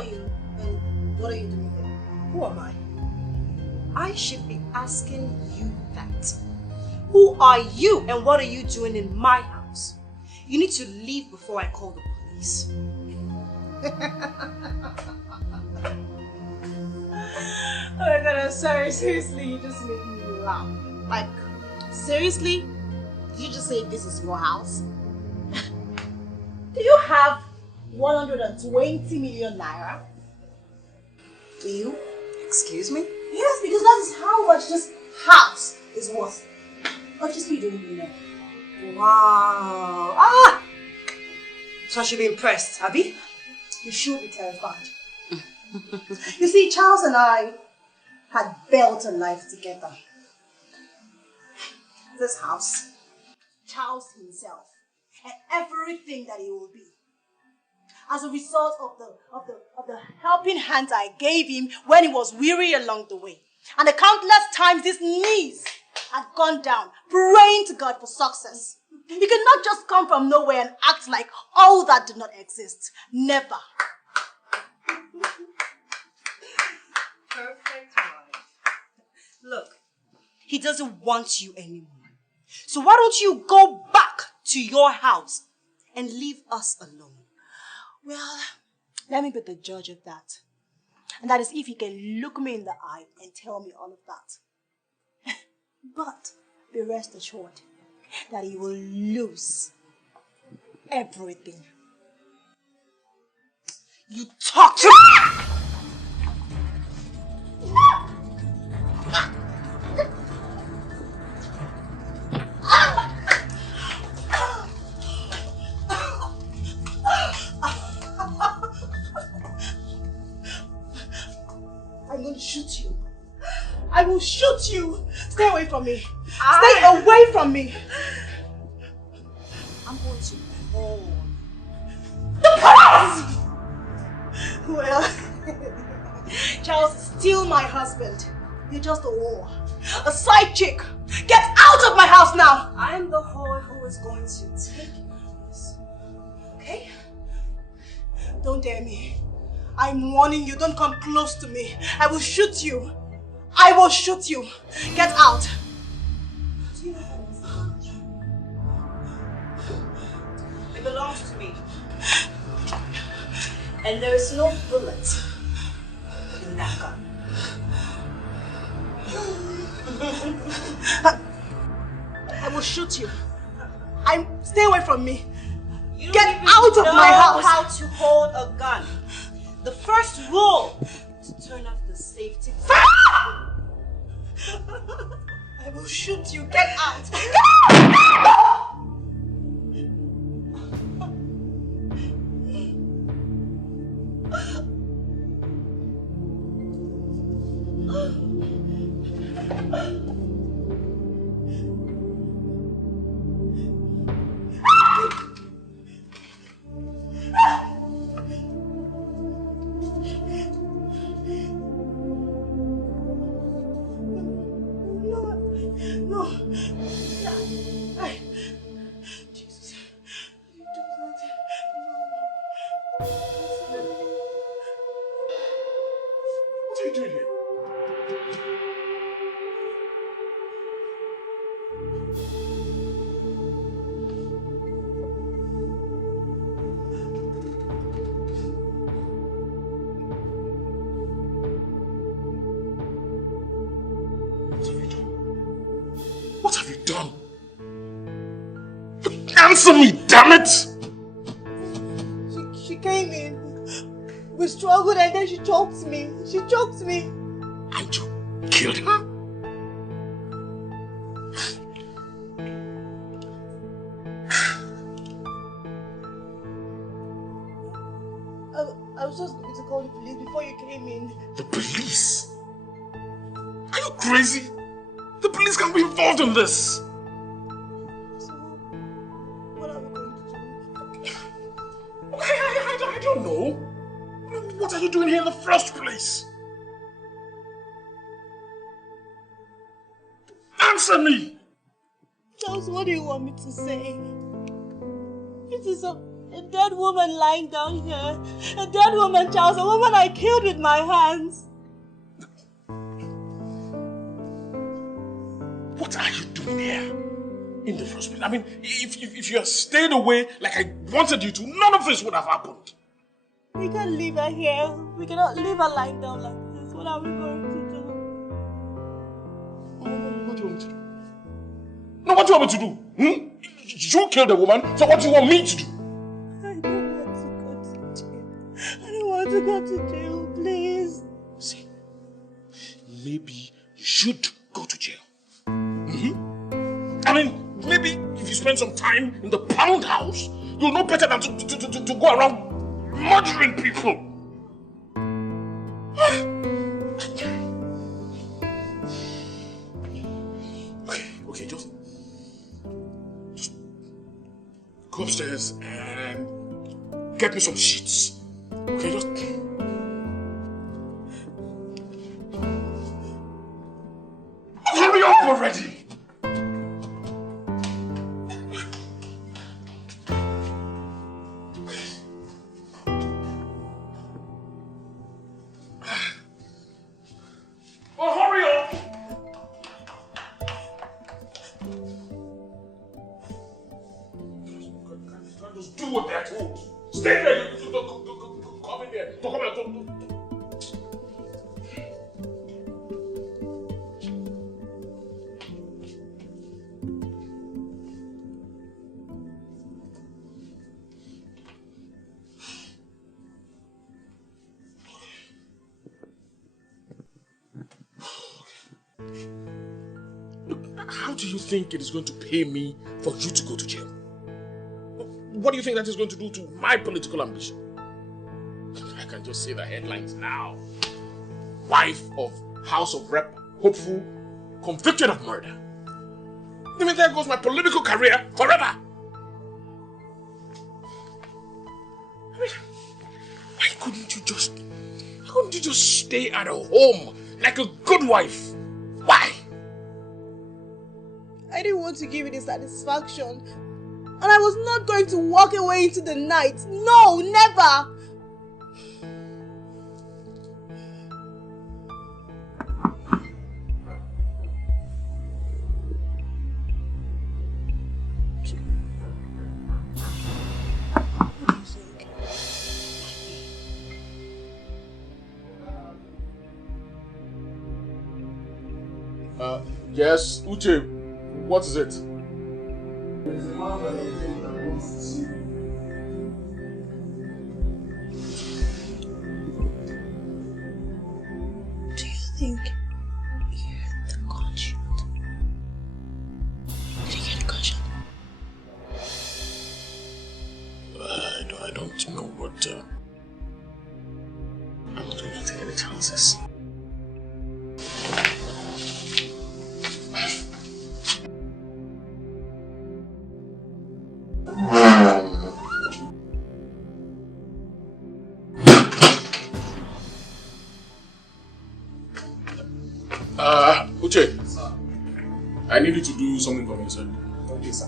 are you and what are you doing here? Who am I? I should be asking you that. Who are you and what are you doing in my house? You need to leave before I call the police. Oh my god, I'm sorry. Seriously, you just made me laugh. Like, seriously? Did you just say this is your house? Do you have 120 million naira? Do you? Excuse me? Yes, because that is how much this house is worth. Obviously, you don't even know. Wow. Ah! So I should be impressed, Abby? You should be terrified. You see, Charles and I had built a life together. This house, Charles himself, and everything that he will be. As a result of the helping hands I gave him when he was weary along the way. And the countless times his knees had gone down, praying to God for success. You cannot just come from nowhere and act like all that did not exist. Never. Perfect wife. Look, he doesn't want you anymore. So why don't you go back to your house and leave us alone? Well, let me be the judge of that. And that is if he can look me in the eye and tell me all of that. But be rest assured that he will lose everything. You talk to me! I'm going to shoot you. I will shoot you. Stay away from me. Stay away from me. I'm going to call the police! Well, Charles is still my husband. You're just a whore. A side chick. Get out of my house now! I'm the whore who is going to take your place. Okay? Don't dare me. I'm warning you, don't come close to me. I will shoot you. I will shoot you. Get out. Do you know what this is? It belongs to me. And there is no bullet in that gun. I will shoot you. Stay away from me. You Get out of my house. How to hold a gun. The first rule is to turn off the safety. I will shoot you. Get out. Get out! Answer me, damn it! She came in. We struggled and then she choked me. She choked me. And you killed her? I was just going to call the police before you came in. The police? Are you crazy? The police can't be involved in this. I don't know. What are you doing here in the first place? Answer me! Charles, what do you want me to say? It is A dead woman lying down here. A dead woman, Charles. A woman I killed with my hands. What are you doing here? In the first place? I mean, if you had stayed away like I wanted you to, none of this would have happened. We can't leave her here. We cannot leave her lying down like this. What are we going to do? What do you want me to do? No, what do you want me to do? You killed the woman, so what do you want me to do? I don't want to go to jail. I don't want to go to jail, please. See, maybe you should go to jail. I mean, maybe if you spend some time in the pound house, you'll know better than to go around murdering people. Okay, just go upstairs and get me some sheets. Okay, just... Hurry up already! How do you think it is going to pay me for you to go to jail? What do you think that is going to do to my political ambition? I can just say the headlines now. Wife of House of Rep, hopeful, convicted of murder. I mean, there goes my political career forever. I mean, why couldn't you just stay at home like a good wife? Why? I didn't want to give you the satisfaction. And I was not going to walk away into the night. No, never! Yes, Uche, what is it? There's a man that wants to see you. Do you think you're the gunshot? Did you get a gunshot? I don't know, but I'm not going to take any chances. Uche, sir. I need you to do something for me, sir. Okay, sir.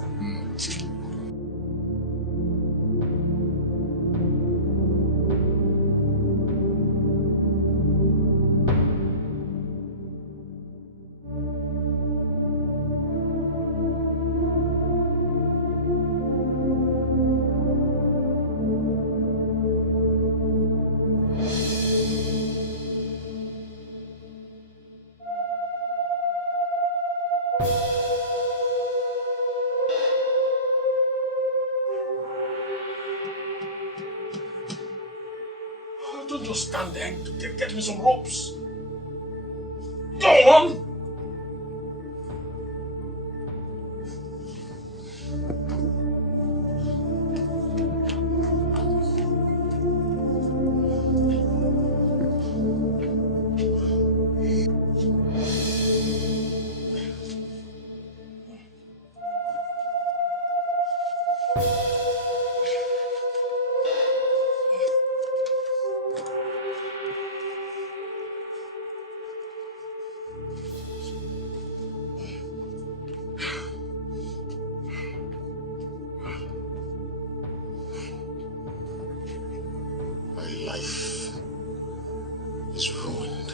Don't just stand there and get me some ropes. Go on! life is ruined.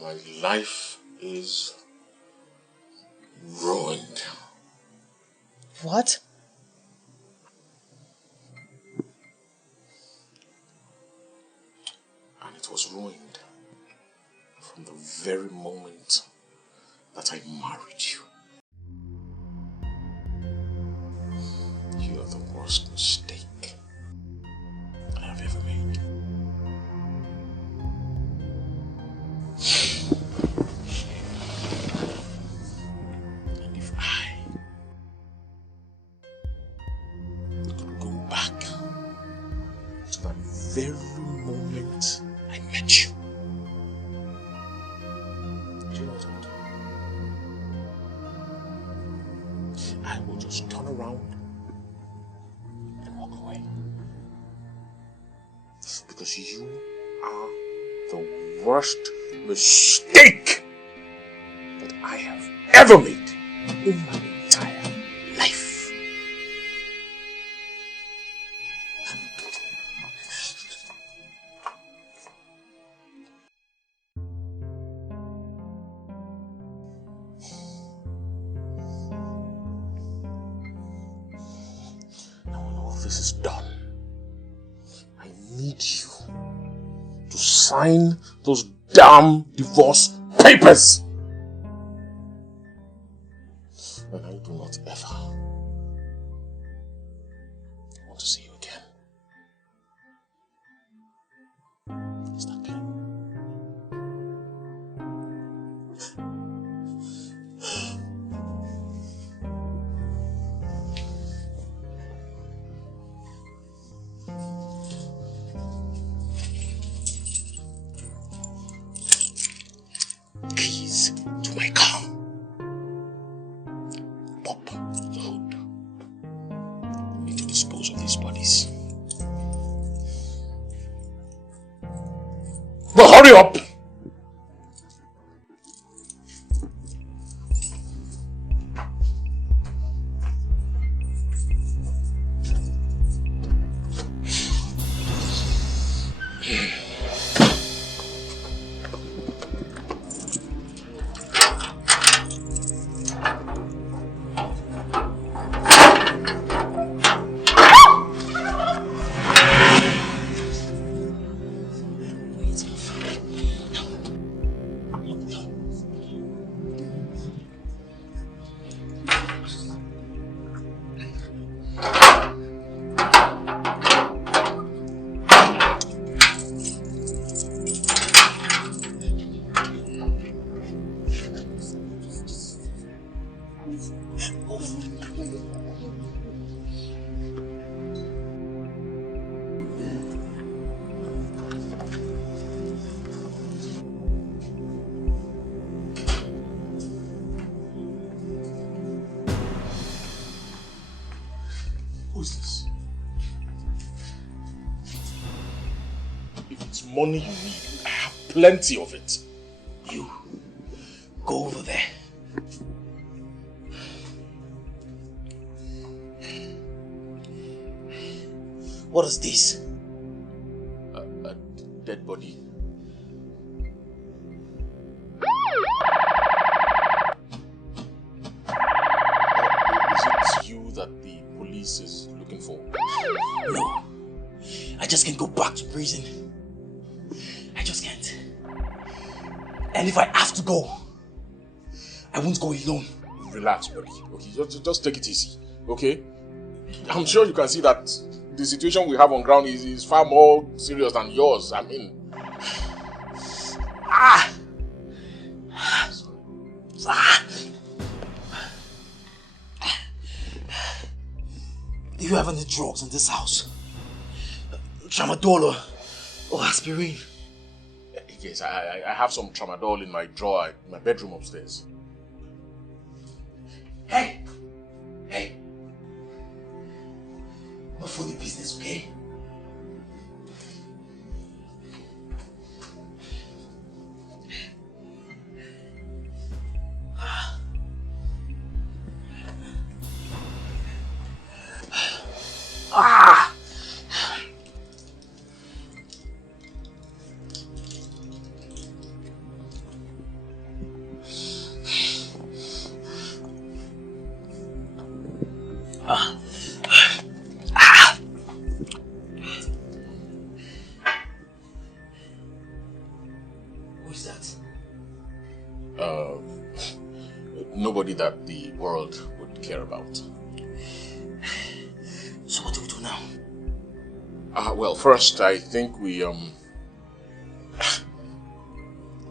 My life is ruined. What? And it was ruined from the very moment that I married you. You are the worst mistake I have ever made. And if I could go back to that very moment I met you, do you know what I will just turn around and walk away. Because you are the worst mistake that I have ever made in my entire life. Now when all this is done, I need you to sign those damn divorce papers. And I do not ever want to see you again. Is that clear? Keys to my car. Pop the hood. We need to dispose of these bodies. But hurry up! Who's this? If it's money you need, I have plenty of it. You, go over there. What is this? A dead body. Is it you that the police is looking for? No. I just can't go back to prison. I just can't. And if I have to go, I won't go alone. Relax, buddy. Okay, just take it easy. Okay? I'm sure you can see that the situation we have on ground is far more serious than yours. I mean... Do you have any drugs in this house? Tramadol or aspirin? Yes, I have some tramadol in my drawer in my bedroom upstairs. Hey! Not for the business, okay? Nobody that the world would care about. So what do we do now? Well, first, I think we,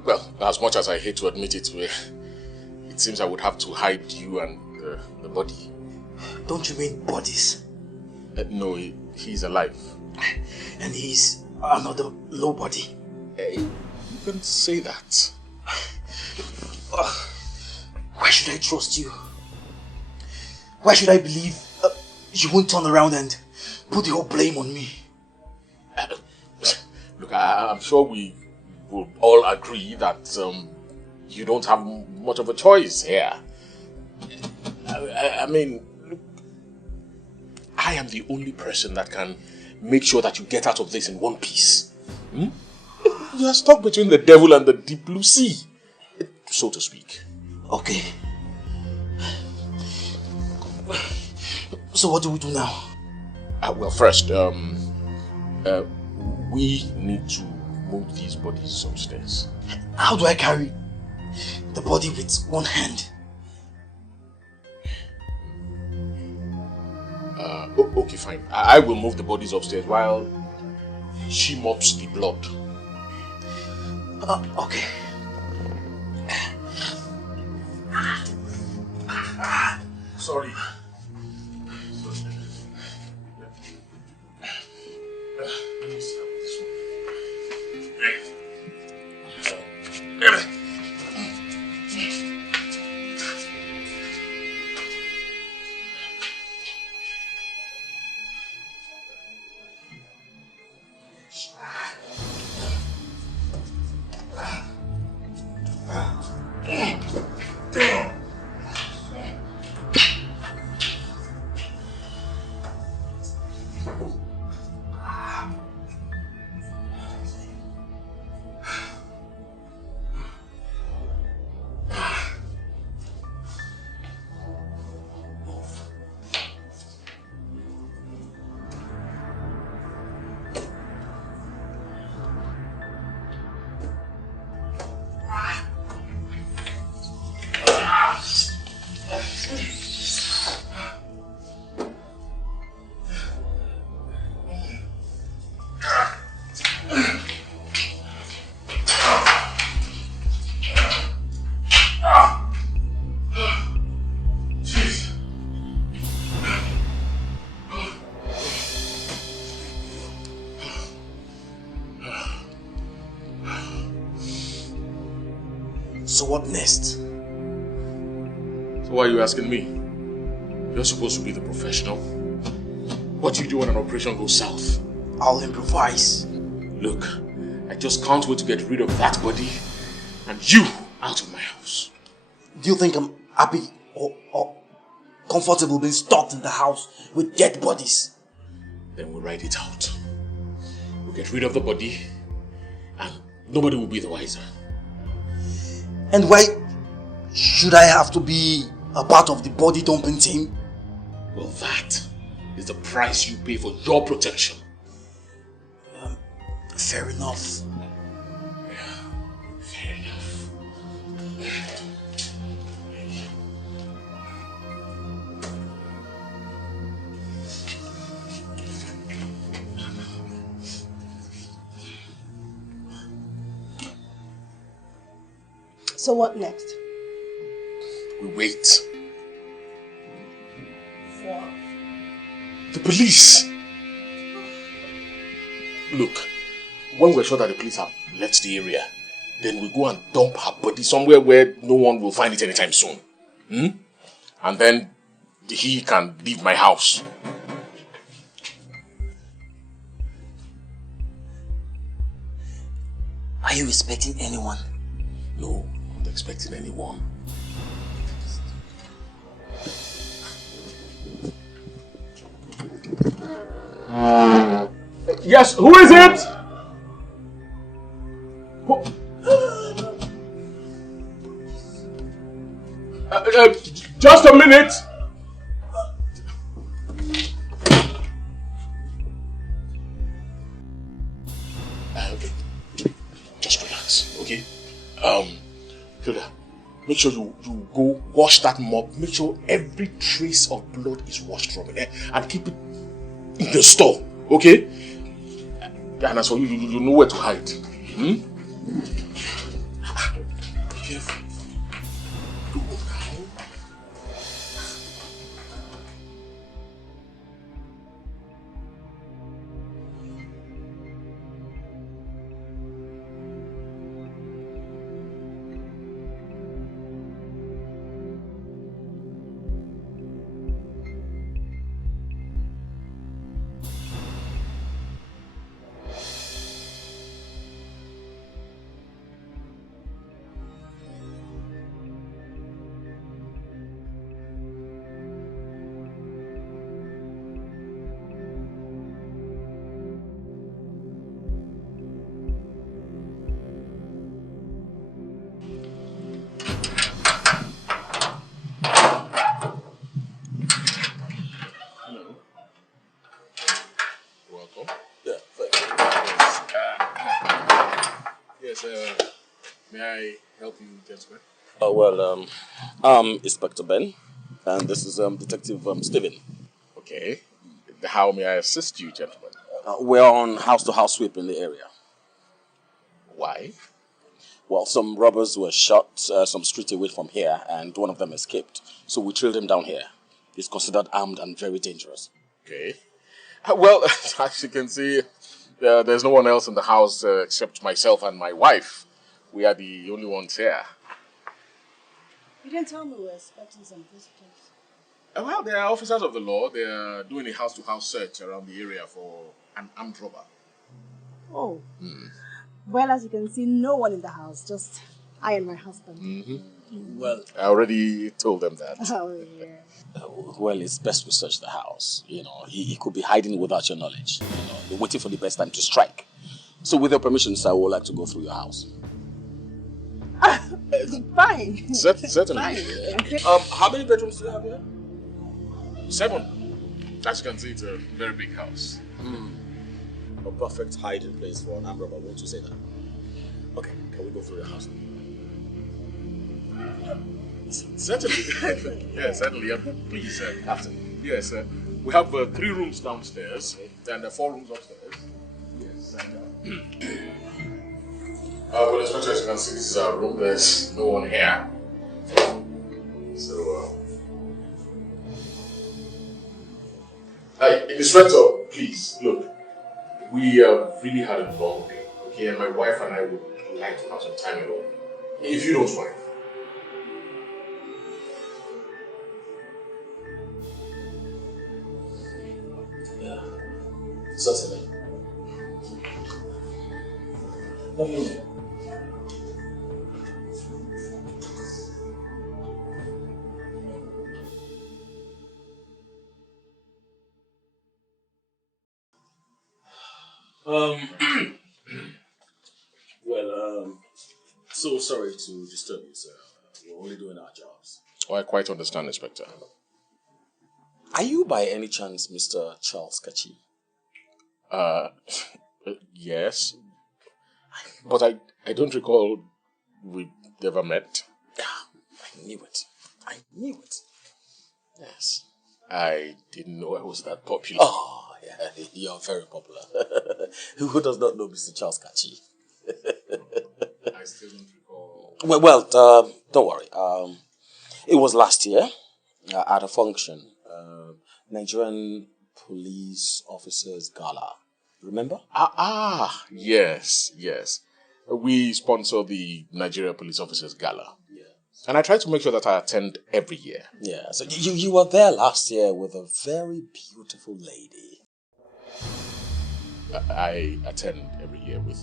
well, as much as I hate to admit it, it seems I would have to hide you and the body. Don't you mean bodies? No, he's alive. And he's another nobody. You can say that. Why should I trust you? Why should I believe you won't turn around and put the whole blame on me? Look, I'm sure we would all agree that you don't have much of a choice here. I mean, look, I am the only person that can make sure that you get out of this in one piece. You are stuck between the devil and the deep blue sea, so to speak. Okay. So what do we do now? Well, first, we need to move these bodies upstairs. How do I carry the body with one hand? Okay, fine. I will move the bodies upstairs while she mops the blood. Okay. Sorry. So what next? So why are you asking me? You're supposed to be the professional. What do you do when an operation goes south? I'll improvise. Look, I just can't wait to get rid of that body and you out of my house. Do you think I'm happy or comfortable being stuck in the house with dead bodies? Then we'll ride it out. We'll get rid of the body and nobody will be the wiser. And why should I have to be a part of the body dumping team? Well, that is the price you pay for your protection. Fair enough. Yeah, fair enough. So what next? We wait. For? The police! Look, when we're sure that the police have left the area, then we go and dump her body somewhere where no one will find it anytime soon. And then he can leave my house. Are you expecting anyone? No, I'm not expecting anyone. Yes, who is it? Just a minute. Just relax, okay? Hilda, make sure you go wash that mop. Make sure every trace of blood is washed from it and keep it in the store, okay? And as for you know where to hide. Hmm? Be careful. May I help you, gentlemen? I'm Inspector Ben, and this is Detective Stephen. Okay. How may I assist you, gentlemen? We're on house-to-house sweep in the area. Why? Well, some robbers were shot some street away from here, and one of them escaped. So we trailed him down here. He's considered armed and very dangerous. Okay. Well, as you can see, there's no one else in the house except myself and my wife. We are the only ones here. You didn't tell me we were expecting some visitors. Well, they are officers of the law. They are doing a house-to-house search around the area for an armed robber. Oh. Well, as you can see, no one in the house, just I and my husband. Mm-hmm. Well, I already told them that. Oh, yeah. Well, it's best we search the house. You know, he could be hiding without your knowledge. You know, they're waiting for the best time to strike. So with your permission, sir, I would like to go through your house. Fine. Certainly. Fine. How many bedrooms do you have here? 7. As you can see, it's a very big house. A perfect hiding place for an armed robber, won't you say that? Okay, can we go through your house? Certainly. Yes, certainly. Please, Captain. Yes, we have 3 rooms downstairs and 4 rooms upstairs. Yes. Well, as much as you can see, this is our room. There's no one here. So, Inspector, please, look. We really had a long day, okay? And my wife and I would like to have some time alone. If you don't mind. Yeah, certainly. So sorry to disturb you, sir. We're only doing our jobs. Oh, I quite understand, Inspector. Are you by any chance Mr. Charles Kachi? Yes. But I don't recall we ever met. I knew it. I knew it. Yes. I didn't know I was that popular. Oh, yeah, you're very popular. Who does not know Mr. Charles Kachi? I still don't recall. Well, don't worry. It was last year at a function. Nigerian police officers gala. Remember? Yes. We sponsor the Nigerian police officers gala. Yeah. And I try to make sure that I attend every year. Yeah. So you were there last year with a very beautiful lady. I attend every year with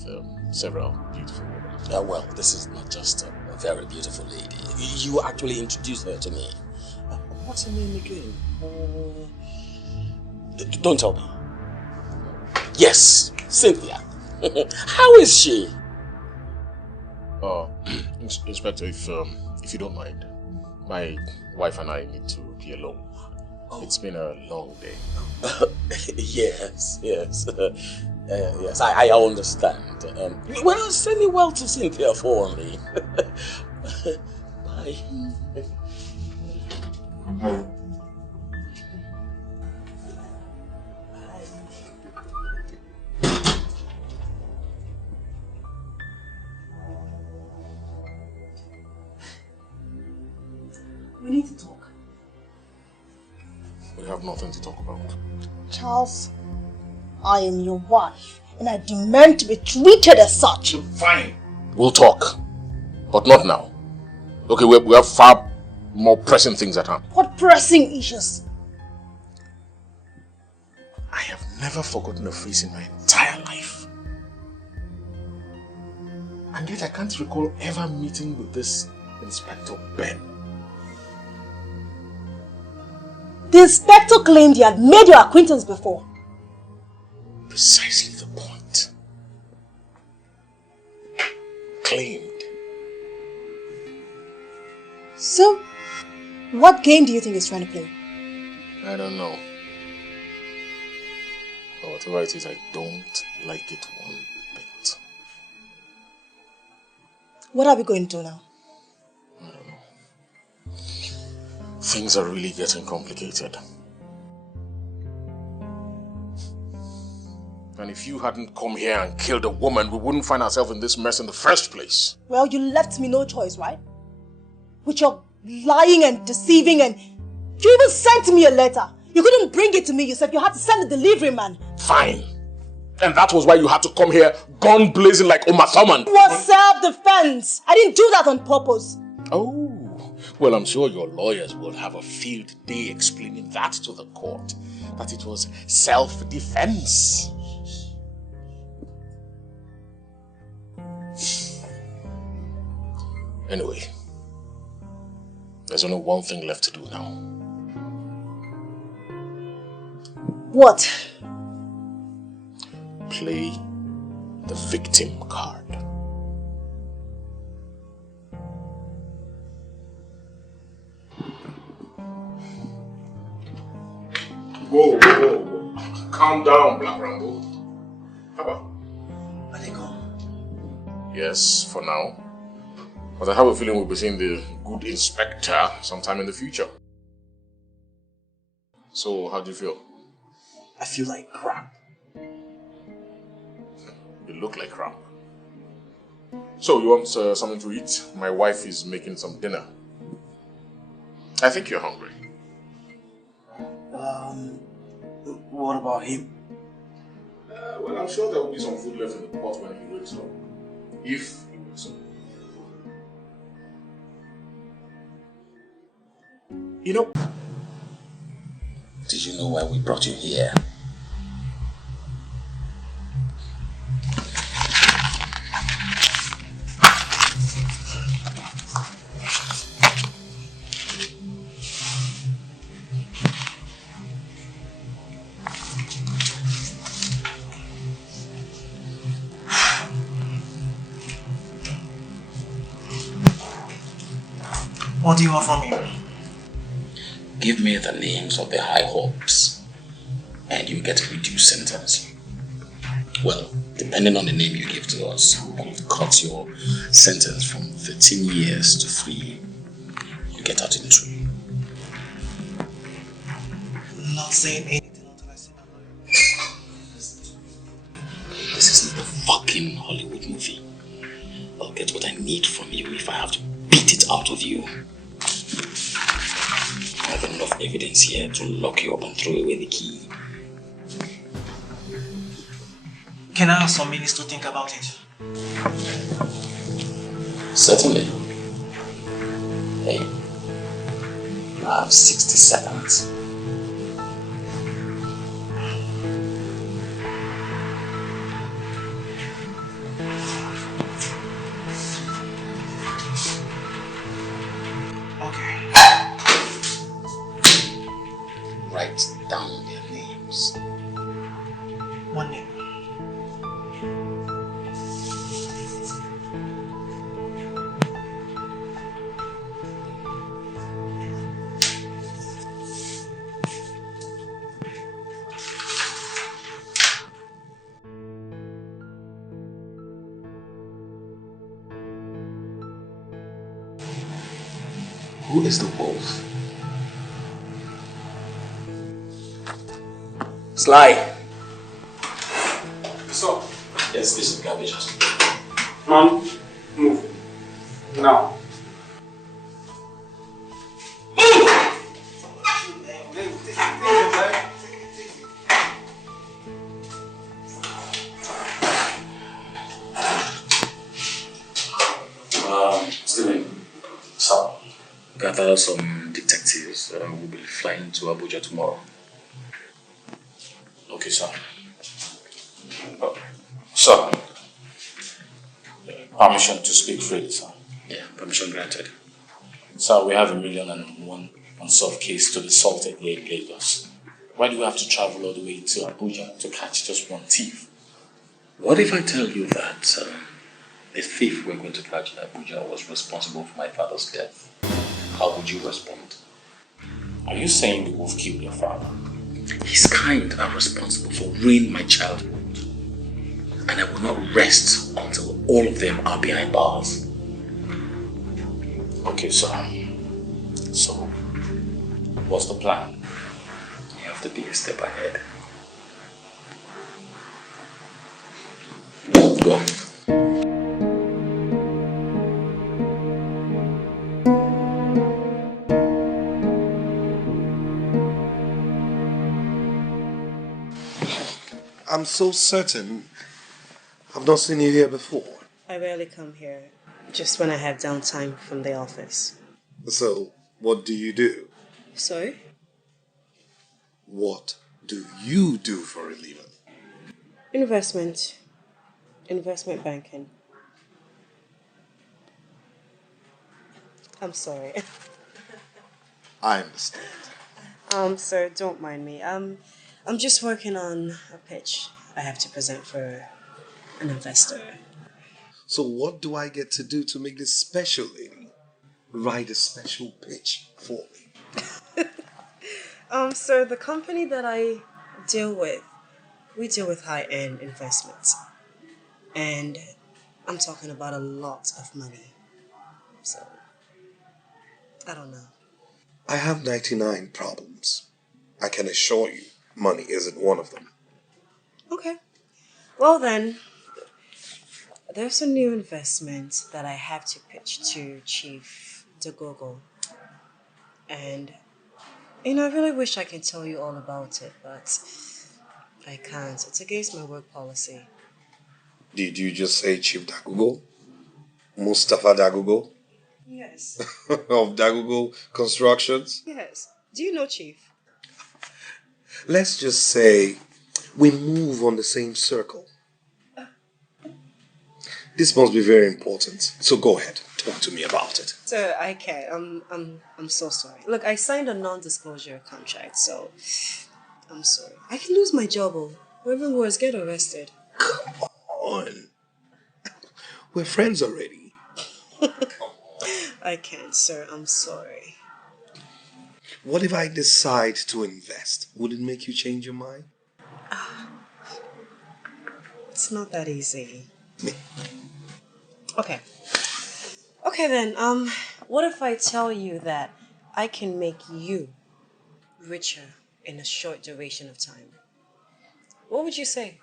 several beautiful women. Well, this is not just a very beautiful lady. You actually introduced her to me. What's her name again? Don't tell me. Yes, Cynthia. How is she? Inspector, if you don't mind, my wife and I need to be alone. Oh. It's been a long day. Yes. Yes, I understand. Well, send me well to Cynthia for me. Bye. We need to talk. We have nothing to talk about. Charles, I am your wife, and I demand to be treated as such. Fine. We'll talk, but not now. Okay, we have far more pressing things at hand. What pressing issues? I have never forgotten a face in my entire life. And yet I can't recall ever meeting with this Inspector Ben. The inspector claimed he had made your acquaintance before. Precisely the point. Claimed. So, what game do you think he's trying to play? I don't know. But whatever it is, I don't like it one bit. What are we going to do now? I don't know. Things are really getting complicated. And if you hadn't come here and killed a woman, we wouldn't find ourselves in this mess in the first place. Well, you left me no choice, right? With your lying and deceiving, and you even sent me a letter. You couldn't bring it to me yourself. You had to send the delivery man. Fine. And that was why you had to come here gun blazing like Uma Thurman. It was self-defense. I didn't do that on purpose. Oh, well, I'm sure your lawyers will have a field day explaining that to the court. That it was self-defense. Anyway, there's only one thing left to do now. What? Play the victim card. Whoa, whoa, whoa. Calm down, Black Rambo. How about? Are they gone? Yes, for now. But I have a feeling we'll be seeing the good inspector sometime in the future. So, how do you feel? I feel like crap. You look like crap. So, you want something to eat? My wife is making some dinner. I think you're hungry. What about him? Well, I'm sure there will be some food left in the pot when he wakes up. If he wakes up. You know, Did you know why we brought you here? What do you want from me? Give me the names of the high hopes and you get a reduced sentence. Well, depending on the name you give to us, we could cut your sentence from 13 years to 3. You get out in 2. I'm not saying anything until I see my lawyer. This isn't a fucking Hollywood movie. I'll get what I need from you if I have to beat it out of you. I have enough evidence here to lock you up and throw away the key. Can I have some minutes to think about it? Certainly. Hey, you have 60 seconds. Okay. Write down their names. One name. Who is the wolf? Sly! So, Yes, this is garbage. man, move. Now. Steven, so gather some detectives. We'll be flying to Abuja tomorrow. Okay, sir. Sir, permission to speak freely, sir. Yeah, permission granted. Sir, we have 1,000,001 unsolved case to be sorted here in Lagos. Why do we have to travel all the way to Abuja to catch just one thief? What if I tell you that the thief we're going to catch in Abuja was responsible for my father's death? How would you respond? Are you saying the wolf killed your father? His kind are responsible for ruining my childhood. And I will not rest until all of them are behind bars. Okay, sir. So, what's the plan? You have to be a step ahead. Go. I'm so certain I've not seen you here before. I rarely come here, just when I have downtime from the office. So, what do you do? Sorry? What do you do for a living? Investment banking. I'm sorry. I understand. Sir, don't mind me. I'm just working on a pitch I have to present for an investor. So what do I get to do to make this special lady write a special pitch for me? Sir, the company that I deal with, we deal with high-end investments. And I'm talking about a lot of money. So, I don't know. I have 99 problems. I can assure you, money isn't one of them. Okay. Well then, there's a new investment that I have to pitch to Chief Dogogo. And, I really wish I could tell you all about it, but I can't. It's against my work policy. Did you just say Chief Dagugo? Mustafa Dagugo? Yes. Of Dagugo Constructions? Yes. Do you know Chief? Let's just say we move on the same circle. This must be very important. So go ahead, talk to me about it. Sir, I can't. I'm so sorry. Look, I signed a non-disclosure contract, so I'm sorry. I can lose my job or even worse, get arrested. Come on. We're friends already. I can't, sir. I'm sorry. What if I decide to invest? Would it make you change your mind? It's not that easy. Okay. Okay then, what if I tell you that I can make you richer in a short duration of time? What would you say?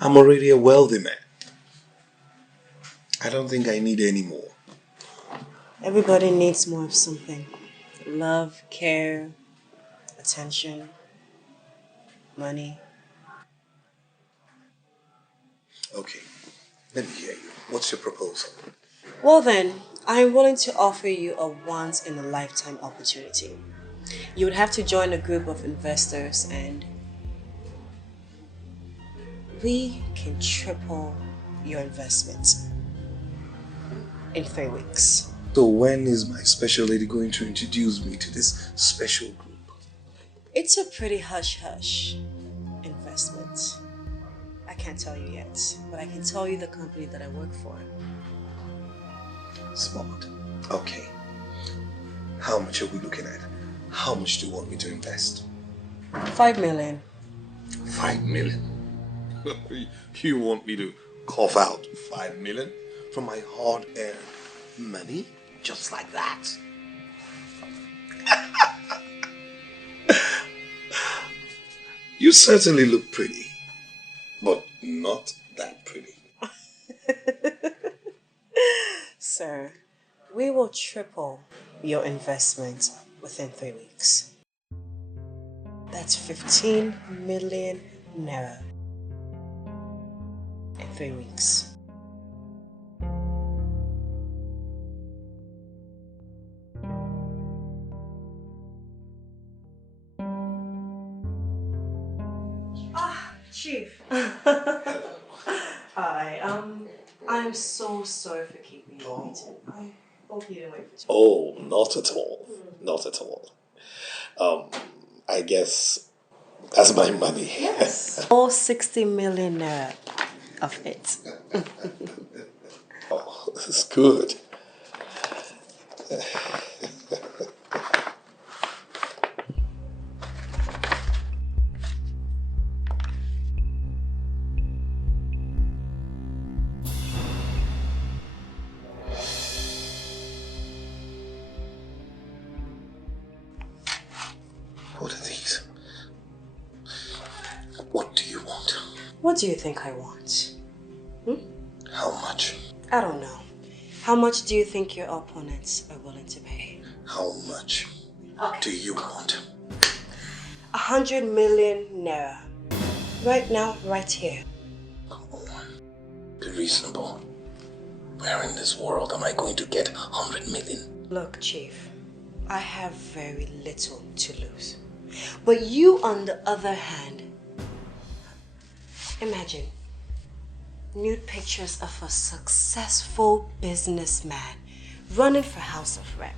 I'm already a wealthy man. I don't think I need any more. Everybody needs more of something. Love, care, attention, money. Okay, let me hear you. What's your proposal? Well then, I'm willing to offer you a once-in-a-lifetime opportunity. You would have to join a group of investors and we can triple your investment in 3 weeks. So when is my special lady going to introduce me to this special group? It's a pretty hush-hush investment. I can't tell you yet, but I can tell you the company that I work for. Smart. Okay. How much are we looking at? How much do you want me to invest? 5 million. 5 million? You want me to cough out 5 million from my hard-earned money? just like that. You certainly look pretty, but not that pretty. Sir, we will triple your investment within 3 weeks. That's 15 million naira in 3 weeks. Chief. Hi. I'm so sorry for keeping you waiting. I hope you didn't wait for too long. Oh, not at all. Not at all. I guess that's my money. Yes. All 60 million naira of it. Oh, this is good. What are these? What do you want? What do you think I want? How much? I don't know. How much do you think your opponents are willing to pay? How much do you want? 100 million naira. Right now, right here. Come on. Be reasonable. Where in this world am I going to get 100 million? Look, Chief, I have very little to lose. But you, on the other hand, imagine nude pictures of a successful businessman running for House of Rep.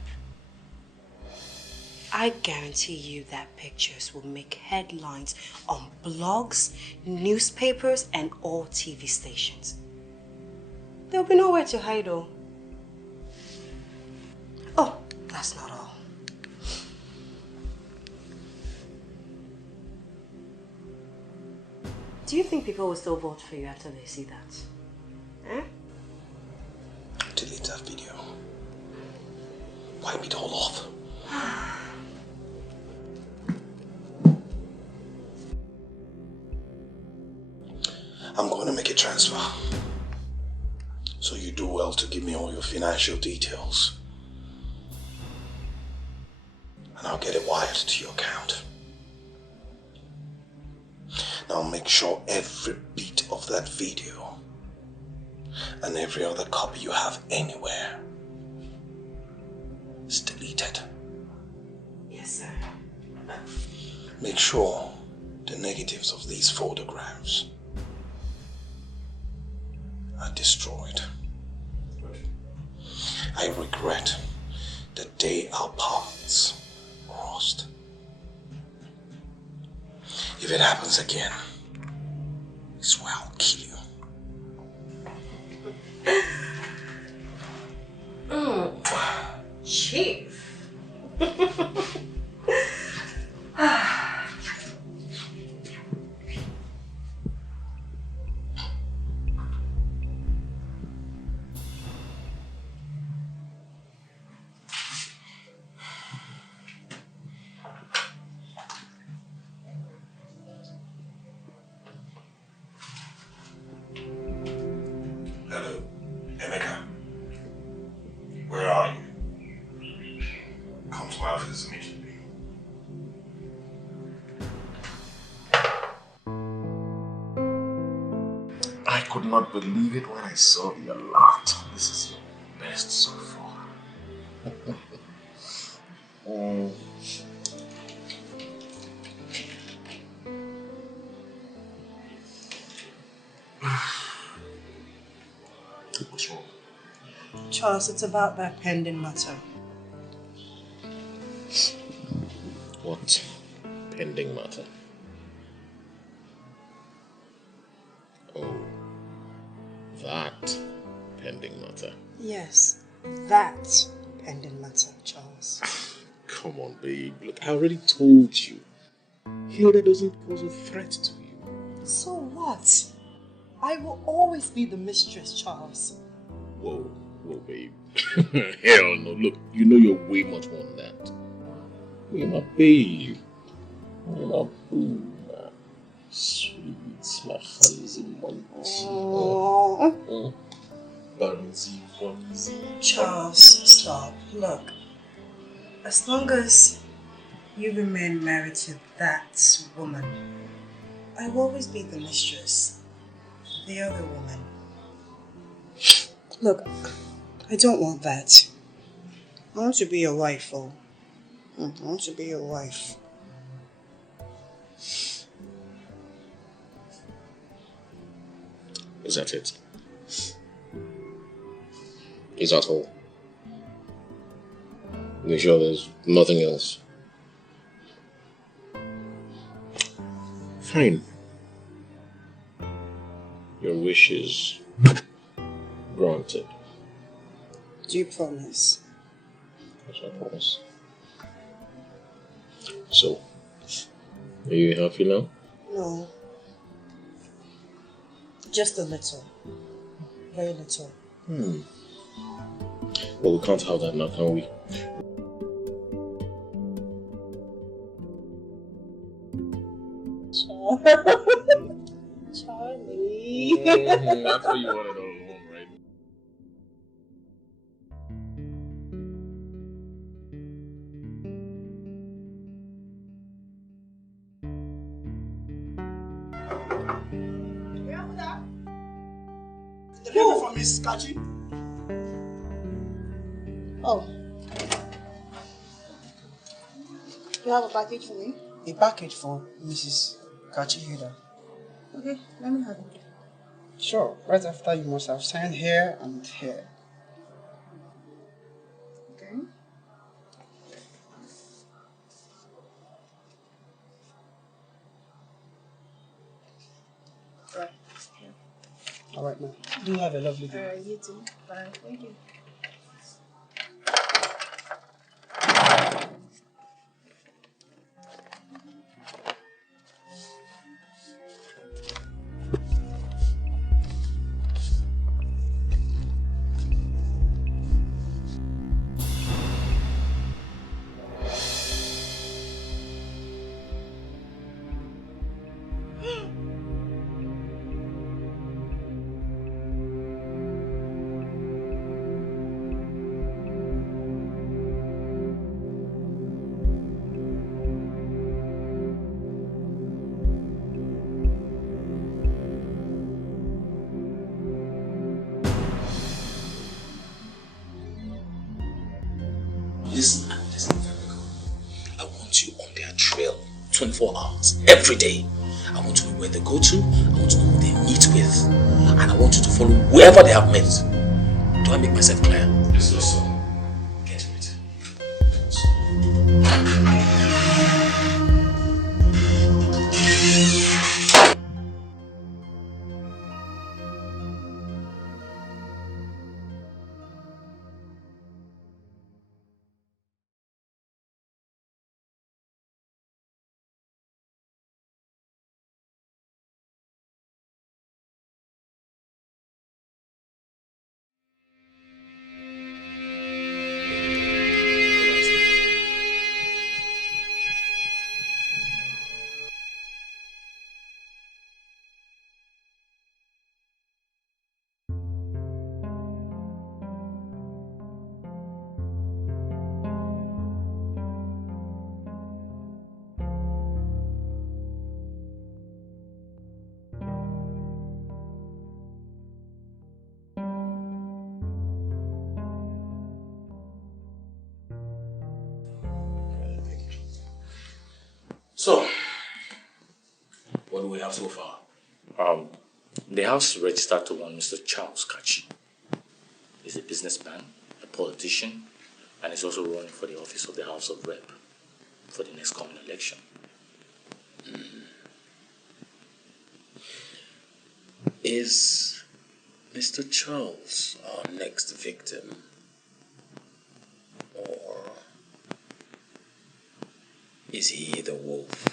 I guarantee you that pictures will make headlines on blogs, newspapers, and all TV stations. There'll be nowhere to hide, though. Oh, that's not all. Do you think people will still vote for you after they see that? Eh? Delete that video. Wipe it all off. I'm going to make a transfer. So you do well to give me all your financial details. And I'll get it wired to your account. Now make sure every bit of that video and every other copy you have anywhere is deleted. Yes, sir. Make sure the negatives of these photographs are destroyed. I regret the day our paths crossed. If it happens again, I swear I'll kill you. Chief. Hello, Emeka. Where are you? Come to my office immediately. I could not believe it when I saw the alert. This is your best so far. What's wrong? Charles, it's about that pending matter. What pending matter? Oh, that pending matter. Yes, that pending matter, Charles. Come on, babe. Look, I already told you. Hilda doesn't pose a threat to you. So what? I will always be the mistress, Charles. Whoa. Well, babe. Hell no. Look, you know you're way much more than that. You're my babe. You're my boo. My sweet, my fancy monkey. Charles, stop. Look, as long as you remain married to that woman, I will always be the mistress, the other woman. Look, I don't want that. I want to be your wife, oh. I want to be your wife. Is that it? Is that all? You sure there's nothing else? Fine. Your wish is granted. Do you promise? Yes, I promise. So, are you happy now? No. Just a little. Very little. Well, we can't have that now, can we? Charlie. That's what you wanted all along, right? The baby from Miss Kachi. Oh. You have a package for me? A package for Mrs. Kachi. Okay, let me have it. Sure, right after you must have signed here and here. Okay. Right. Alright now. Do have a lovely day. Alright, you too. Bye. Thank you. Listen and listen very good. I want you on their trail 24 hours, every day. I want to know where they go to, I want to know who they meet with, and I want you to follow whoever they have met. Do I make myself clear? Yes, sir. Get to it. So, what do we have so far? The house is registered to one Mr. Charles Kachi. He's a businessman, a politician, and he's also running for the office of the House of Rep for the next coming election. Is Mr. Charles our next victim? Or is he the wolf?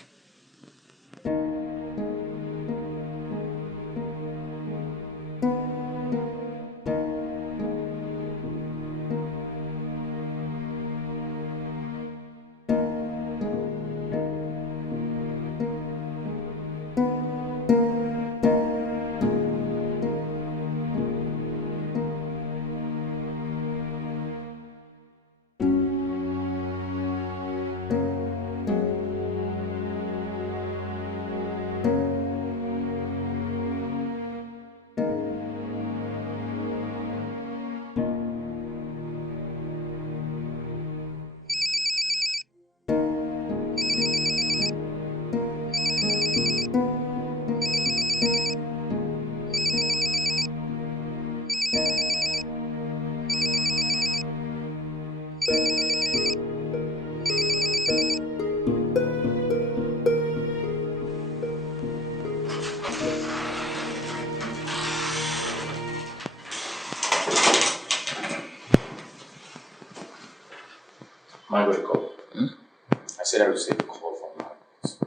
My got a call. I said I received a call from my boss.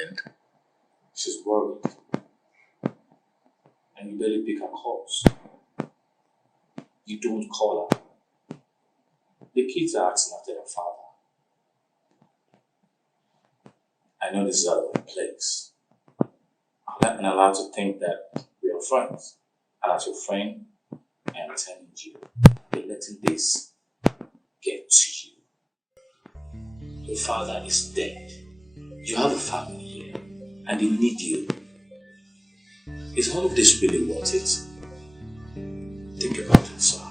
And? She's worried. And you barely pick her calls. You don't call her. The kids are asking after their father. I know this is out of place. I'm not been allowed to think that we are friends. And as your friend, I am telling you, you're letting this get to you. Your father is dead. You have a family here, and they need you. Is all of this really worth it? Think about it, sir.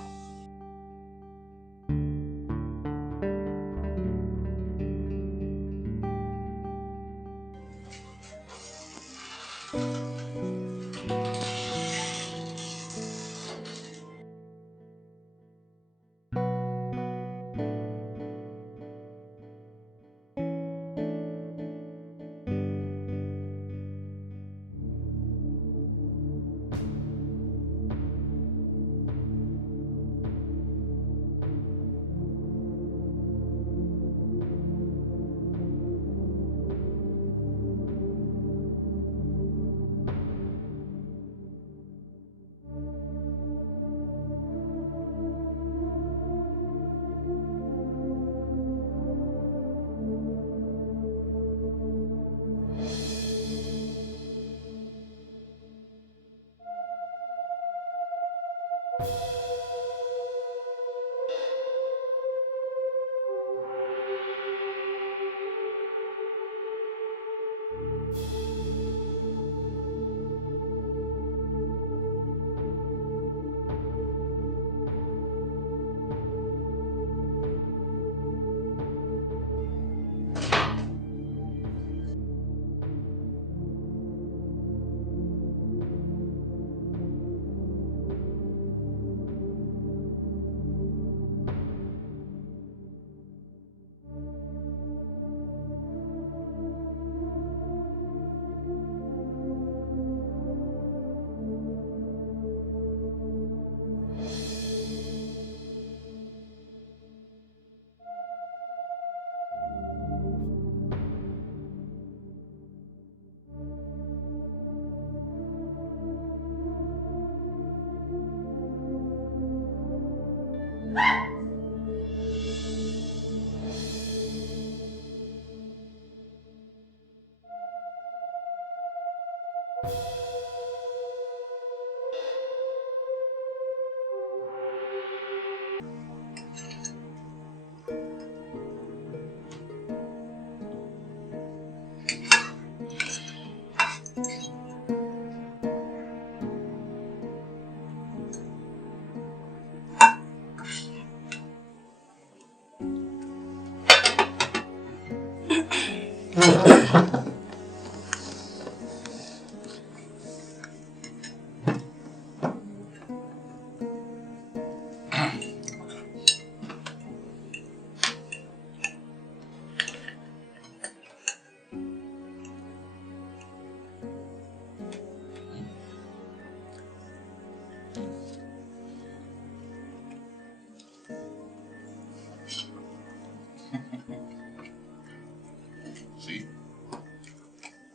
See?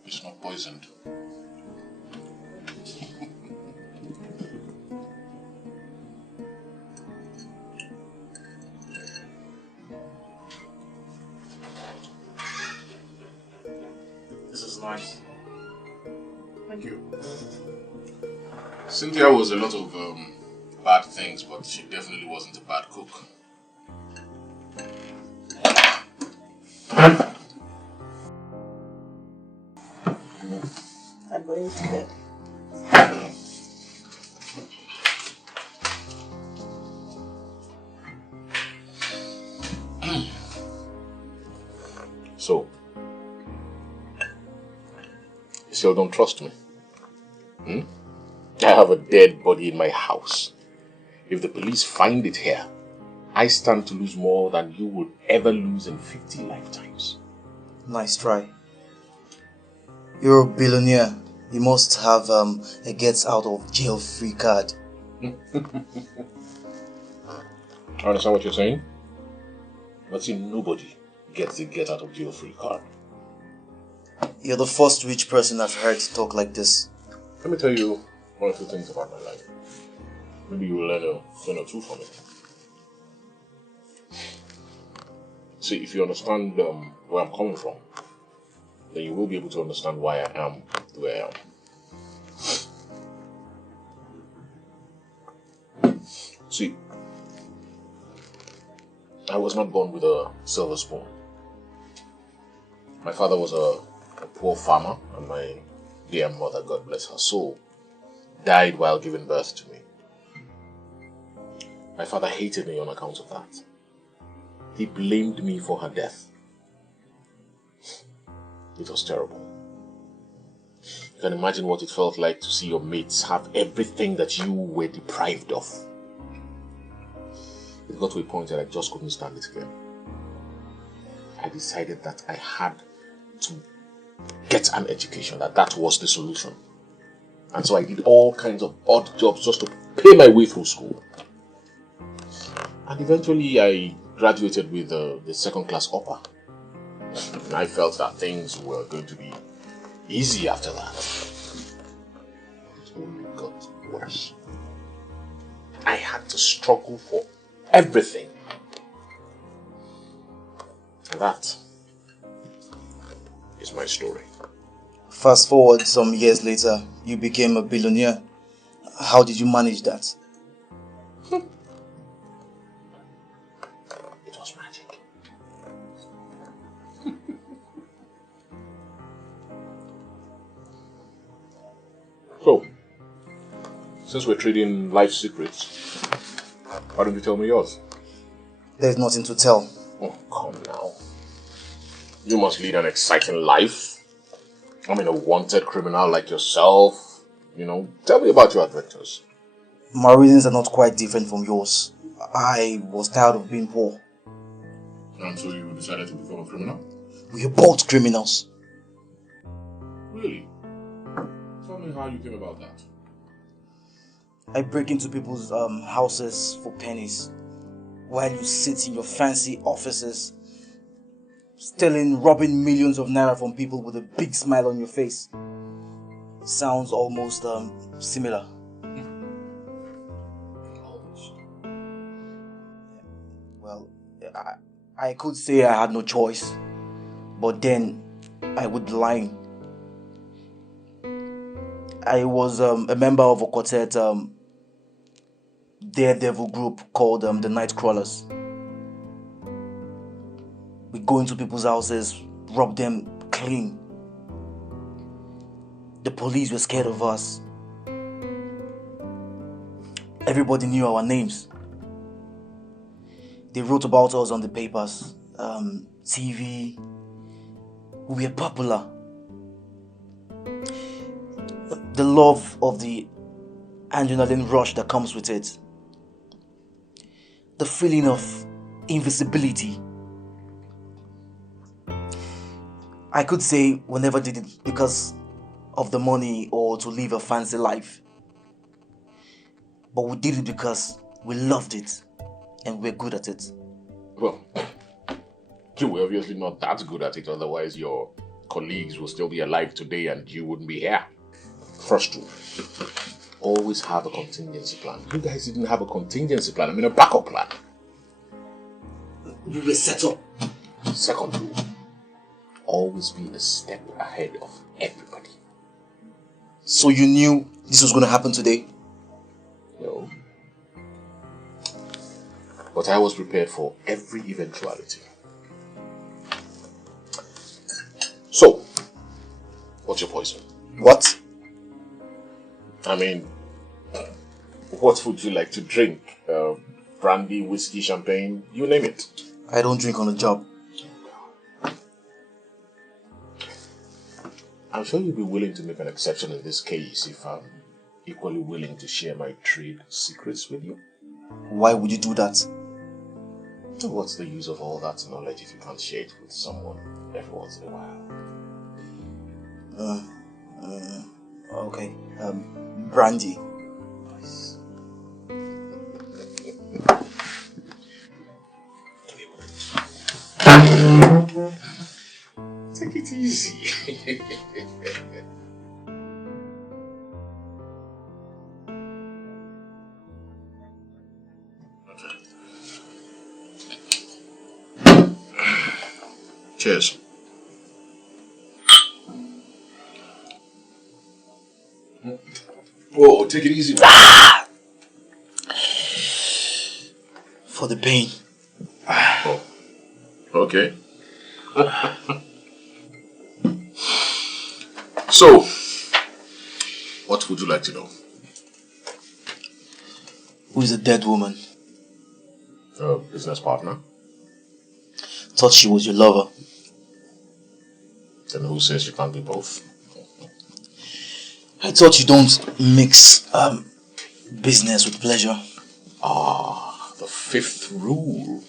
It's not poisoned. This is nice. Thank you. Cynthia was a lot of bad things, but she definitely wasn't a bad cook. I'm going to bed. So, you still don't trust me? I have a dead body in my house. If the police find it here, I stand to lose more than you would ever lose in 50 lifetimes. Nice try. You're a billionaire. You must have a get out of jail free card. I understand what you're saying. But see, nobody gets the get out of jail free card. You're the first rich person I've heard talk like this. Let me tell you one or two things about my life. Maybe you will learn a thing or two from it. See, if you understand where I'm coming from, then you will be able to understand why I am the way I am. See, I was not born with a silver spoon. My father was a poor farmer, and my dear mother, God bless her soul, died while giving birth to me. My father hated me on account of that. He blamed me for her death. It was terrible. You can imagine what it felt like to see your mates have everything that you were deprived of. It got to a point that I just couldn't stand it again. I decided that I had to get an education, that was the solution. And so I did all kinds of odd jobs just to pay my way through school. And eventually I graduated with the second class upper. And I felt that things were going to be easy after that. It only got worse. I had to struggle for everything. And that is my story. Fast forward some years later, you became a billionaire. How did you manage that? It was magic. So, since we're trading life secrets, why don't you tell me yours? There's nothing to tell. Oh, come now. You must lead an exciting life. I mean, a wanted criminal like yourself. You know, tell me about your adventures. My reasons are not quite different from yours. I was tired of being poor. And so you decided to become a criminal? We are both criminals. Really? Tell me how you came about that. I break into people's houses for pennies, while you sit in your fancy offices, stealing, robbing millions of naira from people with a big smile on your face. Sounds almost similar. Well, I could say I had no choice, but then I would be lying. I was a member of a quartet daredevil group called the Night Crawlers. We go into people's houses, rob them clean. The police were scared of us. Everybody knew our names. They wrote about us on the papers, TV. We were popular. The love of the adrenaline rush that comes with it. The feeling of invisibility. I could say we never did it because of the money or to live a fancy life. But we did it because we loved it and we're good at it. Well, you were obviously not that good at it, otherwise your colleagues will still be alive today and you wouldn't be here. First rule, always have a contingency plan. You guys didn't have a contingency plan, I mean a backup plan. We were set up. Second rule, always be a step ahead of everybody. So you knew this was going to happen today? No. But I was prepared for every eventuality. So, what's your poison? What? I mean, what would you like to drink? Brandy, whiskey, champagne, you name it. I don't drink on the job. I'm sure you'll be willing to make an exception in this case if I'm equally willing to share my trade secrets with you. Why would you do that? So what's the use of all that knowledge if you can't share it with someone every once in a while? Okay. Brandy. Cheers. Whoa, take it easy. For the pain. Oh. Okay. So, what would you like to know? Who is the dead woman? A business partner. Thought she was your lover. Then who says you can't be both? I thought you don't mix business with pleasure. Ah, the fifth rule.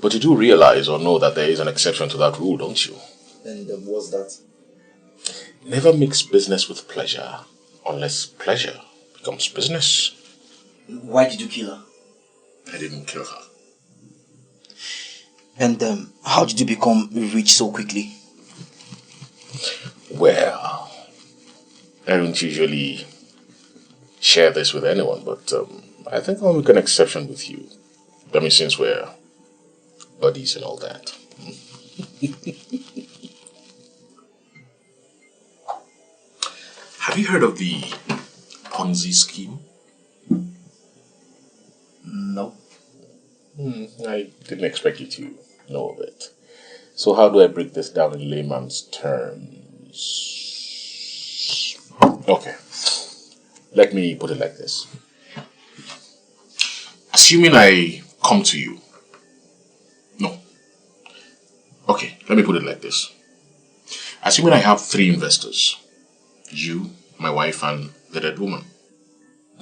But you do realize or know that there is an exception to that rule, don't you? And what's that? Never mix business with pleasure unless pleasure becomes business. Why did you kill her? I didn't kill her. And how did you become rich so quickly? Well, I don't usually share this with anyone, but I think I'll make an exception with you. I mean, since we're buddies and all that. Have you heard of the Ponzi scheme? No. I didn't expect you to know of it. So how do I break this down in layman's terms? Okay. Let me put it like this. Assuming I come to you. No. Okay, let me put it like this. Assuming I have 3 investors. You, my wife, and the dead woman.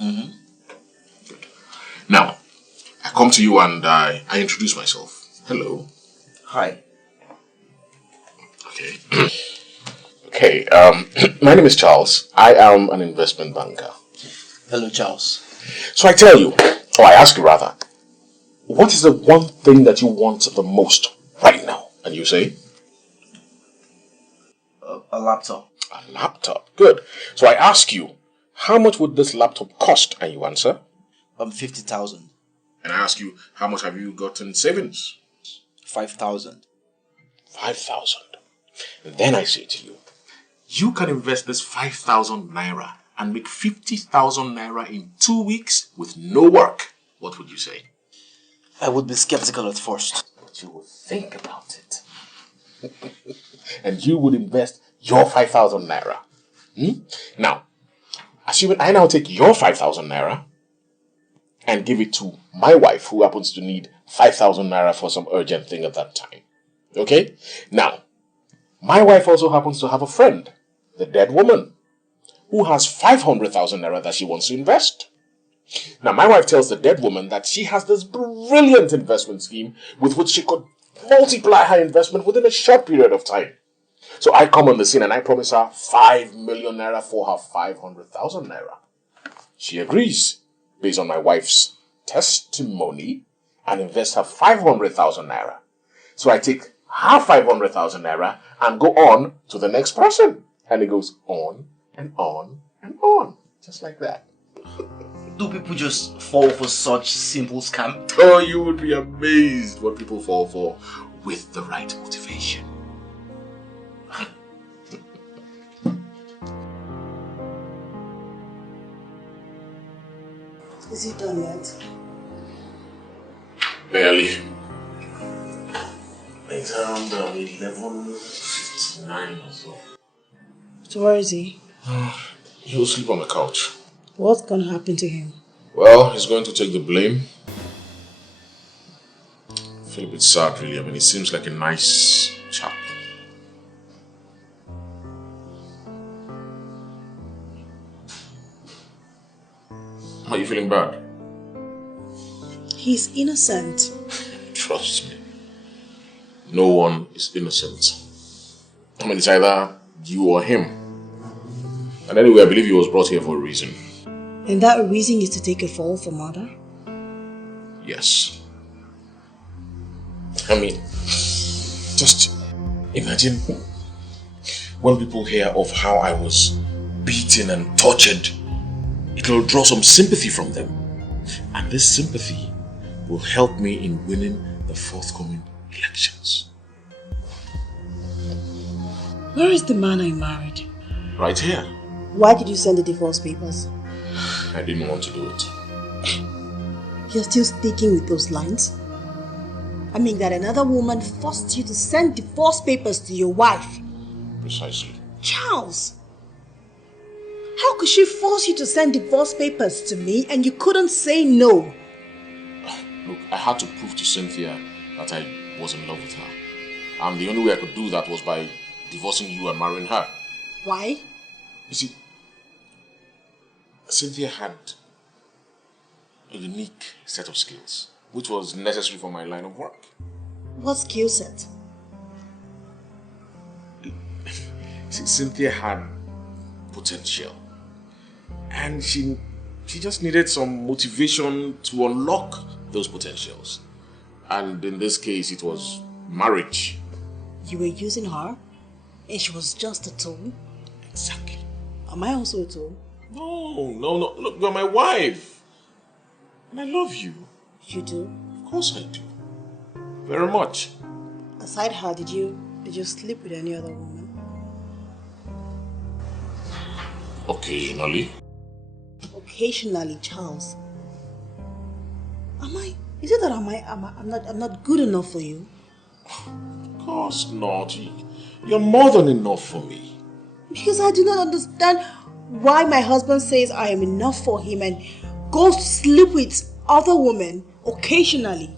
Mm-hmm. Now, I come to you and I introduce myself. Hello. Hi. Okay. Okay, my name is Charles. I am an investment banker. Hello, Charles. So I tell you, or I ask you rather, what is the one thing that you want the most right now? And you say? A laptop. A laptop. Good. So I ask you, how much would this laptop cost? And you answer? 50,000. And I ask you, how much have you got in savings? 5,000. 5,000. And then I say to you, you can invest this 5,000 naira and make 50,000 naira in 2 weeks with no work. What would you say? I would be skeptical at first. But you would think about it. And you would invest your 5,000 naira. Now, assuming I now take your 5,000 naira and give it to my wife, who happens to need 5,000 naira for some urgent thing at that time. Okay? Now, my wife also happens to have a friend, the dead woman, who has 500,000 naira that she wants to invest. Now, my wife tells the dead woman that she has this brilliant investment scheme with which she could multiply her investment within a short period of time. So I come on the scene and I promise her 5 million naira for her 500,000 naira. She agrees, based on my wife's testimony, and invests her 500,000 naira. So I take her 500,000 naira and go on to the next person. And it goes on and on and on. Just like that. Do people just fall for such simple scam? Oh, you would be amazed what people fall for with the right motivation. Is it done yet? Barely. It's around 11:59 or so. So where is he? He will sleep on the couch. What's gonna happen to him? Well, he's going to take the blame. I feel a bit sad, really. I mean, he seems like a nice chap. Are you feeling bad? He's innocent. Trust me. No one is innocent. I mean, it's either you or him. And anyway, I believe he was brought here for a reason. And that reason is to take a fall for murder? Yes. I mean, just imagine when people hear of how I was beaten and tortured, it will draw some sympathy from them. And this sympathy will help me in winning the forthcoming elections. Where is the man I married? Right here. Why did you send the divorce papers? I didn't want to do it. You're still sticking with those lines? I mean that another woman forced you to send divorce papers to your wife. Precisely. Charles! How could she force you to send divorce papers to me and you couldn't say no? Look, I had to prove to Cynthia that I was in love with her. And the only way I could do that was by divorcing you and marrying her. Why? You see, Cynthia had a unique set of skills, which was necessary for my line of work. What skill set? See, Cynthia had potential. And she just needed some motivation to unlock those potentials. And in this case, it was marriage. You were using her and she was just a tool? Exactly. Am I also a tool? No. Look, you're my wife. And I love you. You do? Of course I do. Very much. Aside her, did you sleep with any other woman? Occasionally. Occasionally, Charles. Is it that I'm not good enough for you? Of course not. You're more than enough for me. Because I do not understand why my husband says I am enough for him and goes to sleep with other women occasionally.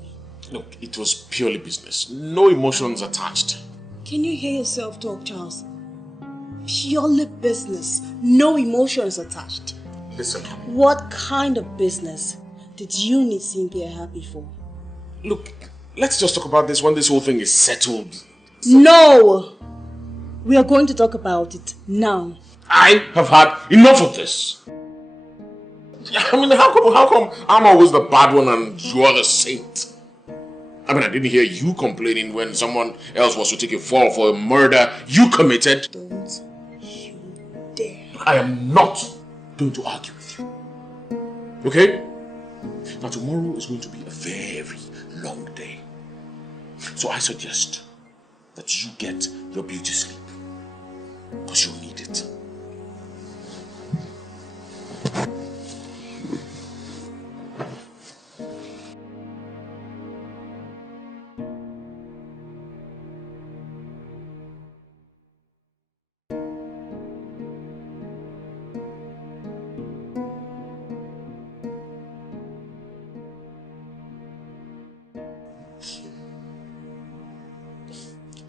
Look, it was purely business. No emotions attached. Can you hear yourself talk, Charles? Purely business. No emotions attached. Listen. What kind of business did you need Cynthia happy for? Look, let's just talk about this when this whole thing is settled. No! We are going to talk about it now. I have had enough of this. I mean, how come I'm always the bad one and you're the saint? I mean, I didn't hear you complaining when someone else was to take a fall for a murder you committed. Don't you dare. I am not going to argue with you. Okay? Now, tomorrow is going to be a very long day. So I suggest that you get your beauty sleep. Because you'll need it.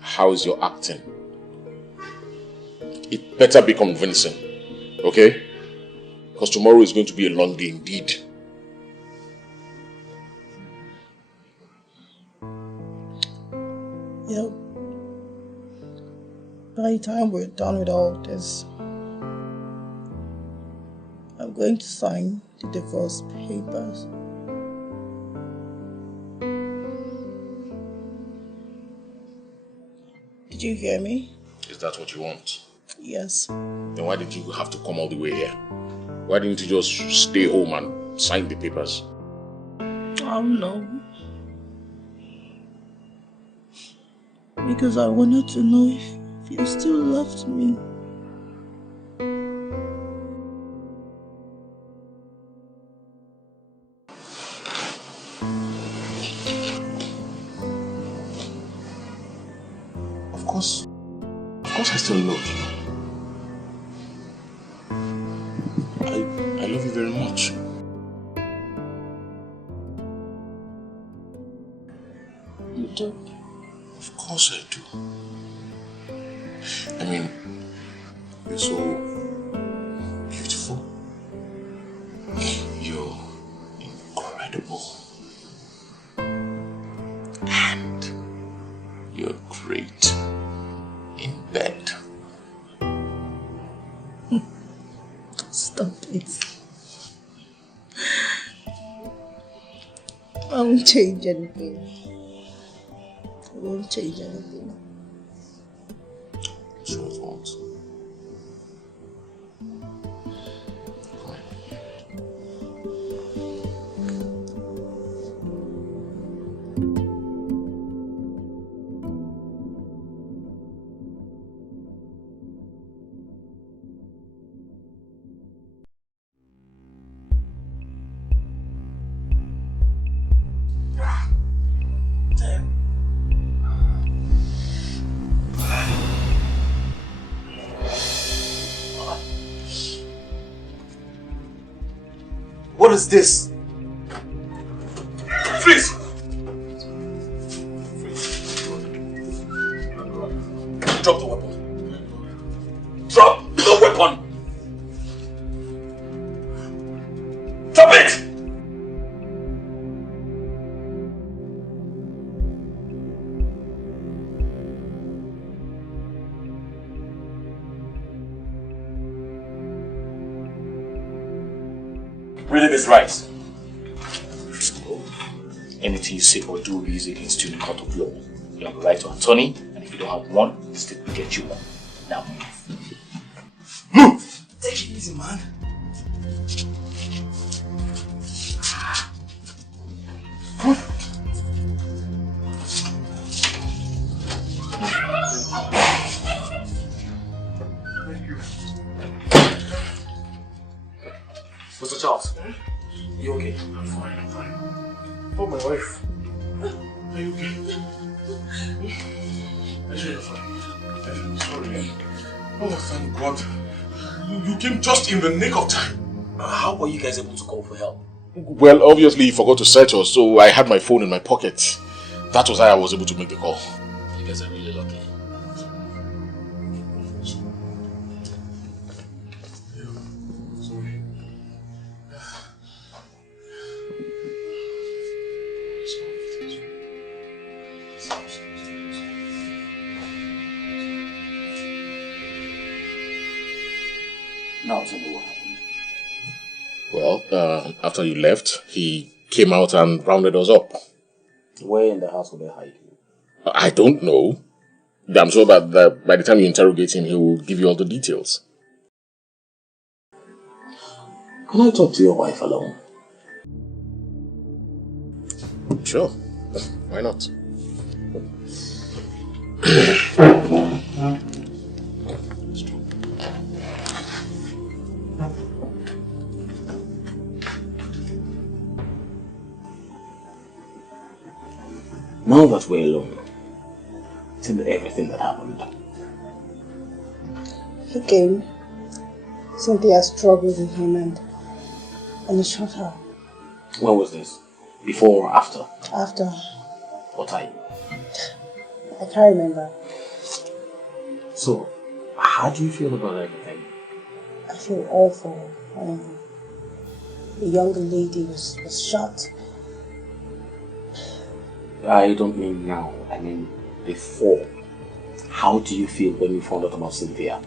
How is your acting? It better be convincing, okay? Because tomorrow is going to be a long day indeed. Yeah. By the time we're done with all this, I'm going to sign the divorce papers. Did you hear me? Is that what you want? Yes. Then why did you have to come all the way here? Why didn't you just stay home and sign the papers? Oh no. Because I wanted to know if you still loved me. Of course I still love you. I love you very much. You do? Of course I do. I mean, you're so beautiful. You're incredible. And you're great in bed. Stop it. I won't change anything. I won't change anything. Sure it won't. is this? Freeze! Drop the weapon. Drop the weapon! Drop it! Reading is right. Anything you say or do is against you in the court of law. You have a right to attorney, and if you don't have one, the state will get you one. Now move. Move! Take it easy, man. Mr. Charles, you okay? I'm fine. Oh, my wife. Are you okay? I should you're fine. I'm sorry. Oh, thank God. You came just in the nick of time. How were you guys able to call for help? Well, obviously he forgot to set us, so I had my phone in my pocket. That was how I was able to make the call. You guys are really lucky. Now tell me what happened. Well, after you left, he came out and rounded us up. Where in the house will they hide you? I don't know. I'm sure that by the time you interrogate him, he will give you all the details. Can I talk to your wife alone? Sure. Why not? Now that we're alone, tell me everything that happened. He came. Cynthia struggled with him and he shot her. When was this? Before or after? After. What time? I can't remember. So, how do you feel about everything? I feel awful. The younger lady was shot. I don't mean now, I mean before. How do you feel when you found out about Cynthia?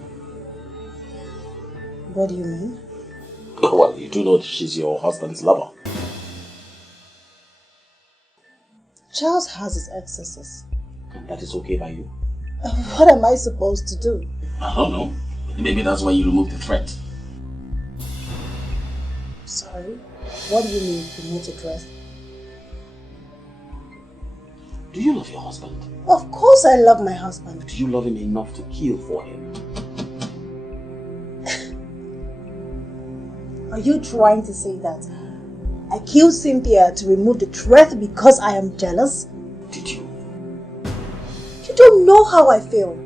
What do you mean? Well, you do know that she's your husband's lover. Charles has his excesses. And that is okay by you? What am I supposed to do? I don't know. Maybe that's why you removed the threat. Sorry? What do you mean, remove the threat? Do you love your husband? Of course I love my husband. Do you love him enough to kill for him? Are you trying to say that I killed Cynthia to remove the threat because I am jealous? Did you? You don't know how I feel.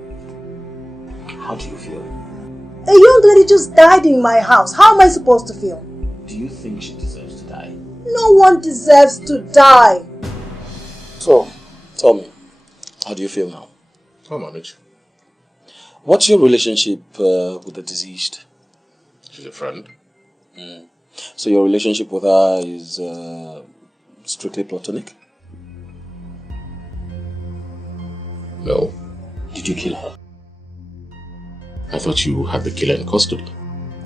How do you feel? A young lady just died in my house. How am I supposed to feel? Do you think she deserves to die? No one deserves to die. So, tell me, how do you feel now? I'll manage. What's your relationship with the deceased? She's a friend. So your relationship with her is strictly platonic? No. Did you kill her? I thought you had the killer in custody.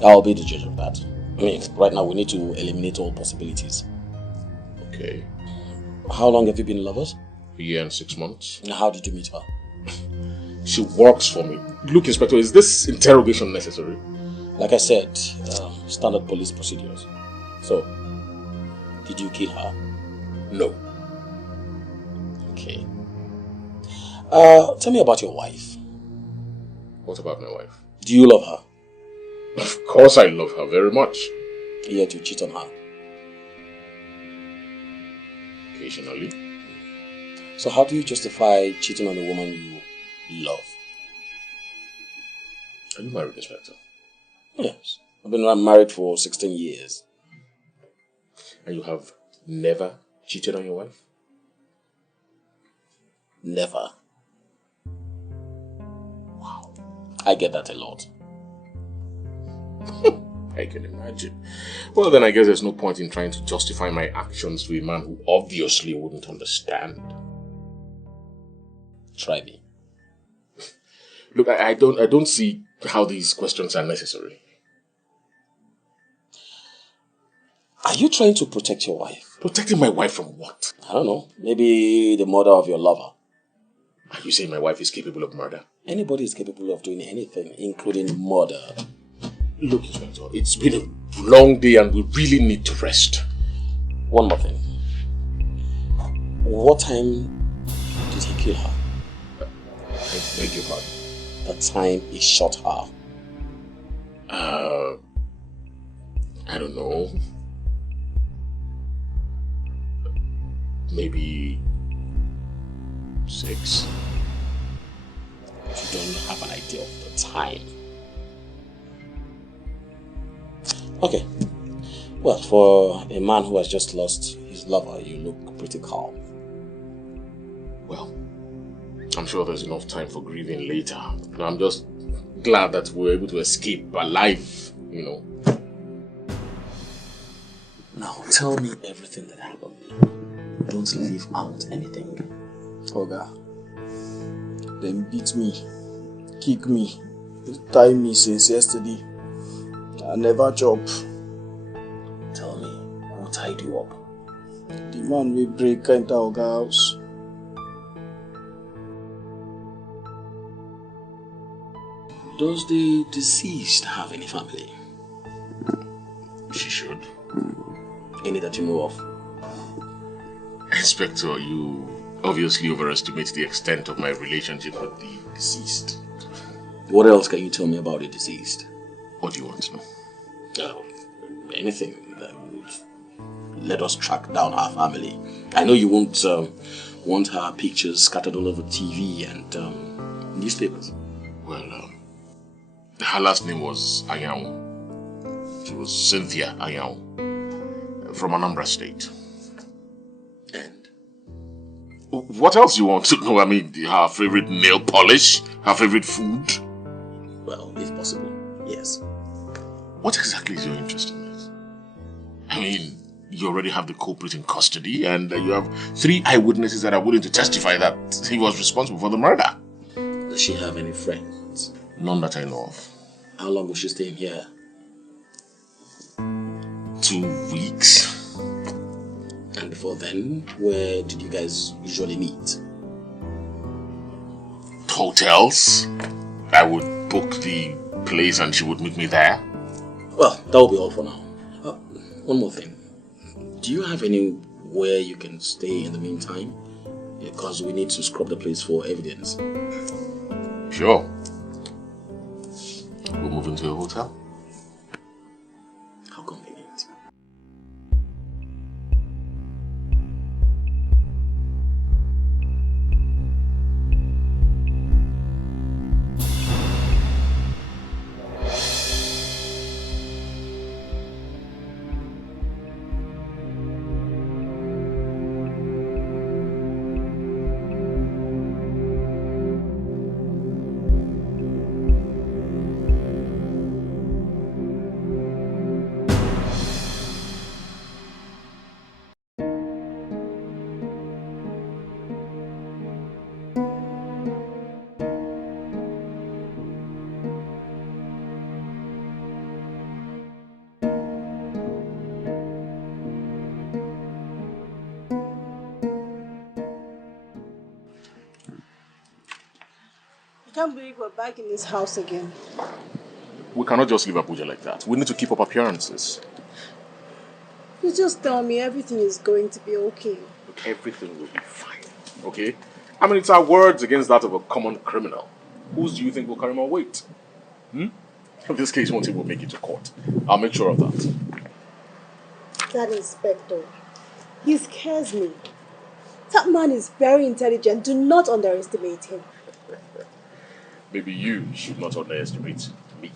I'll be the judge of that. I mean, right now we need to eliminate all possibilities. Okay. How long have you been lovers? A year and 6 months. And how did you meet her? She works for me. Look, Inspector, is this interrogation necessary? Like I said, standard police procedures. So, did you kill her? No. Okay. Tell me about your wife. What about my wife? Do you love her? Of course I love her very much. Yet you cheat on her. Occasionally. So how do you justify cheating on a woman you love? Are you married, Inspector? Yes. I've been married for 16 years. And you have never cheated on your wife? Never. Wow. I get that a lot. I can imagine. Well, then I guess there's no point in trying to justify my actions to a man who obviously wouldn't understand. Try me. Look, I don't see how these questions are necessary. Are you trying to protect your wife? Protecting my wife from what? I don't know. Maybe the murder of your lover. Are you saying my wife is capable of murder? Anybody is capable of doing anything, including murder. Look, Inspector, it's been a long day and we really need to rest. One more thing. What time did he kill her? I beg your pardon? The time he shot her. I don't know. Maybe 6. You don't have an idea of the time. Okay. Well, for a man who has just lost his lover, you look pretty calm. Well, I'm sure there's enough time for grieving later. I'm just glad that we were able to escape alive, you know. Now, tell me everything that happened. Don't leave out anything. Oga, they beat me, kick me, tie me since yesterday. I never chop. Tell me, who tied you up? The man will break enter Oga house. Does the deceased have any family? She should. Any that you know of? Inspector, you obviously overestimate the extent of my relationship with the deceased. What else can you tell me about the deceased? What do you want to know? Anything that would let us track down her family. I know you won't want her pictures scattered all over TV and newspapers. Well, her last name was Anyao. She was Cynthia Anyao, from Anambra State. And what else do you want to know? I mean, her favorite nail polish, her favorite food. Well, if possible, yes. What exactly is your interest in this? I mean, you already have the culprit in custody and you have 3 eyewitnesses that are willing to testify that he was responsible for the murder. Does she have any friends? None that I know of. How long was she staying here? 2 weeks. And before then, where did you guys usually meet? Hotels. I would book the place and she would meet me there. Well, that will be all for now. One more thing. Do you have anywhere you can stay in the meantime? Because we need to scrub the place for evidence. Sure. We'll move into a hotel. How convenient. I can't believe we're back in this house again. We cannot just leave Abuja like that. We need to keep up appearances. You just tell me everything is going to be okay. Look, everything will be fine, okay? I mean, it's our words against that of a common criminal. Whose do you think will carry more weight? This case won't even make it to court. I'll make sure of that. That inspector, he scares me. That man is very intelligent. Do not underestimate him. Maybe you should not underestimate me.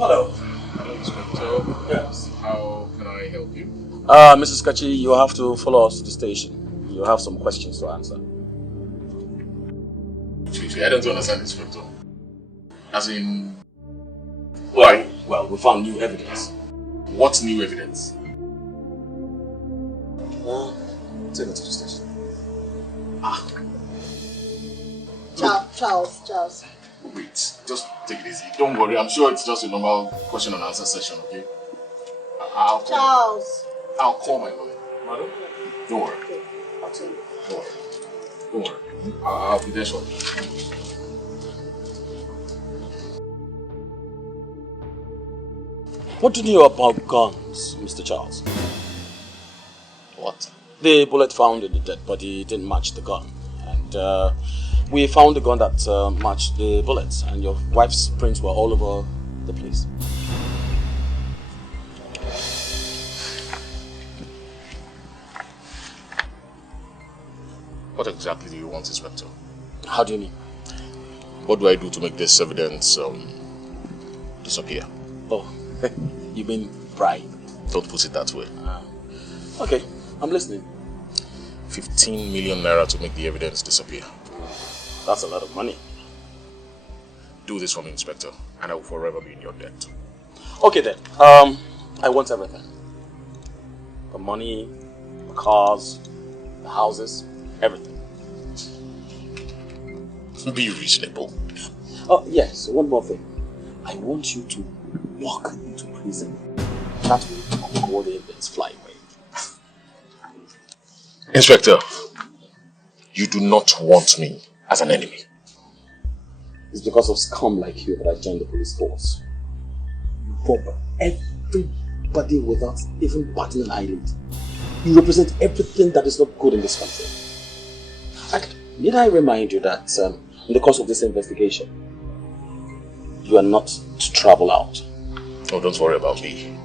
Hello. Hello, Inspector. Yes. How can I help you? Mrs. Kachi, you have to follow us to the station. You have some questions to answer. I don't understand, Inspector. As in... Why? Well, we found new evidence. What new evidence? Take her to the station. Charles. Wait, just take it easy. Don't worry, I'm sure it's just a normal question and answer session, okay? Charles. I'll call my lawyer. Madam? Don't worry. Okay, I'll tell you. Don't worry. I'll be there shortly. What do you know about guns, Mr. Charles? What? The bullet found in the dead body didn't match the gun. And we found the gun that matched the bullets, and your wife's prints were all over the place. What exactly do you want, Inspector? How do you mean? What do I do to make this evidence disappear? Oh, you mean bribe? Don't put it that way. Okay, I'm listening. 15 million naira to make the evidence disappear. That's a lot of money. Do this for me, Inspector, and I will forever be in your debt. Okay then, I want everything. The money, the cars, the houses, everything. Be reasonable. Oh yes, one more thing. I want you to walk into prison. That way, all the evidence fly away. Inspector, you do not want me as an enemy. It's because of scum like you that I joined the police force. You rob everybody without even batting an eyelid. You represent everything that is not good in this country. And need I remind you that in the course of this investigation, you are not to travel out. Oh, don't worry about me.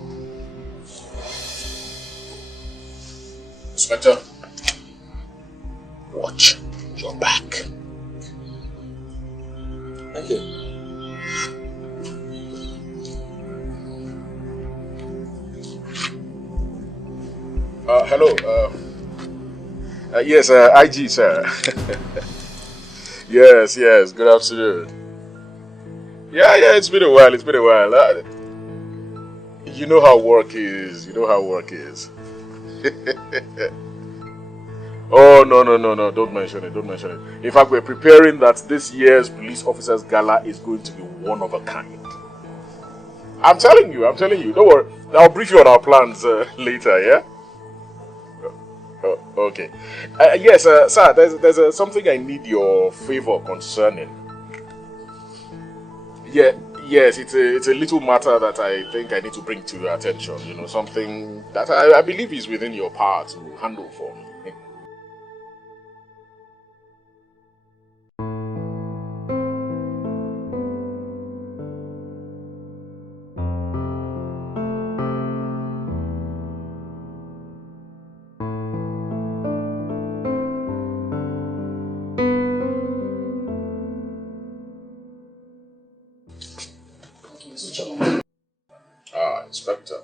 Inspector, watch your back. Thank you. Hello. Yes, IG, sir. yes. Good afternoon. Yeah. It's been a while. You know how work is. Oh, no. Don't mention it. In fact, we're preparing that this year's Police Officers Gala is going to be one of a kind. I'm telling you. Don't worry. I'll brief you on our plans later, yeah? Okay. Yes, sir, there's something I need your favor concerning. Yes, it's a little matter that I think I need to bring to your attention. Something that I believe is within your power to handle for me. Inspector.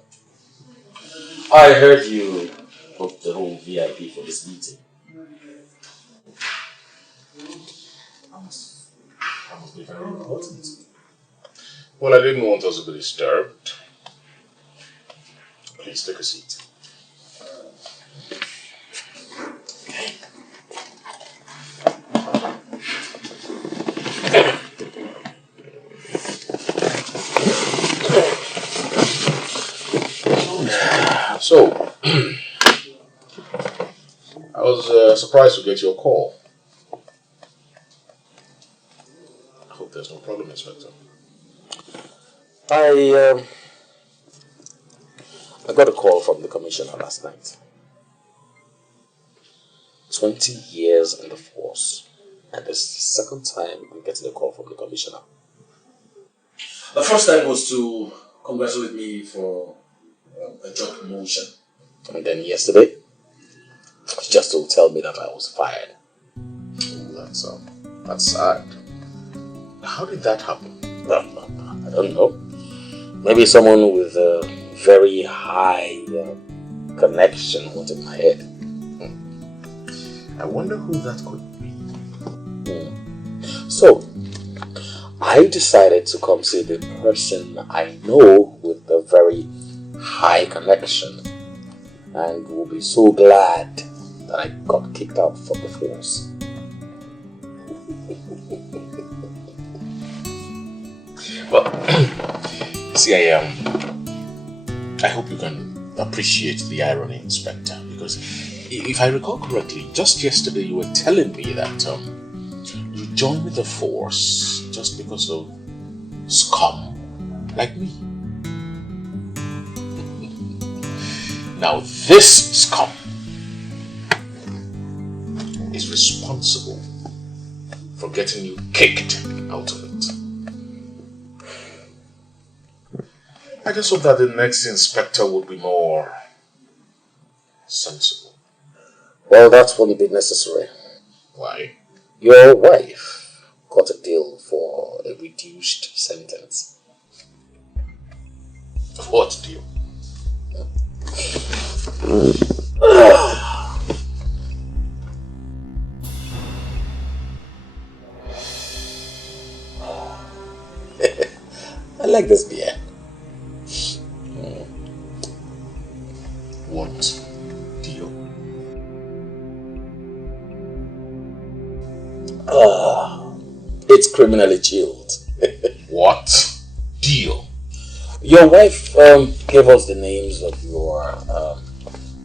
I heard you booked the whole VIP for this meeting. That must be very important. Well, I didn't want us to be disturbed. Please take a seat. So, I was surprised to get your call. I hope there's no problem, Inspector. I got a call from the commissioner last night. 20 years in the force, and this is the second time I'm getting a call from the commissioner. The first time was to congratulate me for a job promotion, and then yesterday, just to tell me that I was fired. Oh, that's sad. How did that happen? I don't know. Maybe someone with a very high connection was in my head. I wonder who that could be. So, I decided to come see the person I know with the very high connection, and will be so glad that I got kicked out from the force. Well, see, I hope you can appreciate the irony, Inspector, because if I recall correctly, just yesterday you were telling me that you joined the force just because of scum like me. Now this scum is responsible for getting you kicked out of it. I just hope that the next inspector will be more sensible. Well, that won't be necessary. Why? Your wife got a deal for a reduced sentence. What deal? I like this beer. What deal? It's criminally chilled. What deal? Your wife gave us the names of your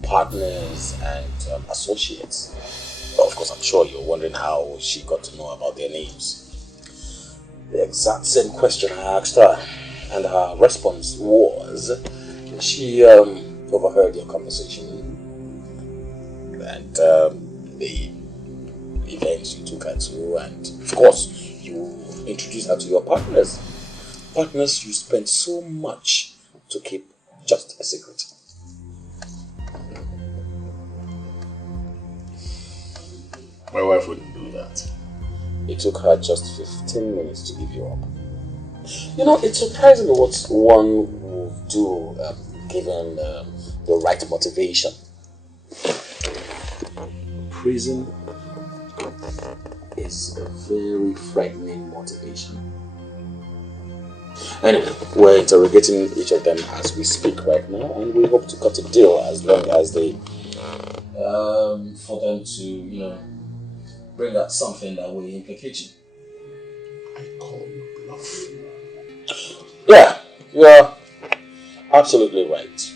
partners and associates. Of course, I'm sure you're wondering how she got to know about their names. The exact same question I asked her, and her response was she overheard your conversation and the events you took her to, and of course you introduced her to your partners. Partners you spent so much to keep just a secret. My wife wouldn't do that. It took her just 15 minutes to give you up. You know, it's surprising what one will do given the right motivation. Prison is a very frightening motivation. Anyway, we're interrogating each of them as we speak right now, and we hope to cut a deal as long as they, for them to, you know, bring out something that will implicate you. I call you bluff. Yeah, you're absolutely right.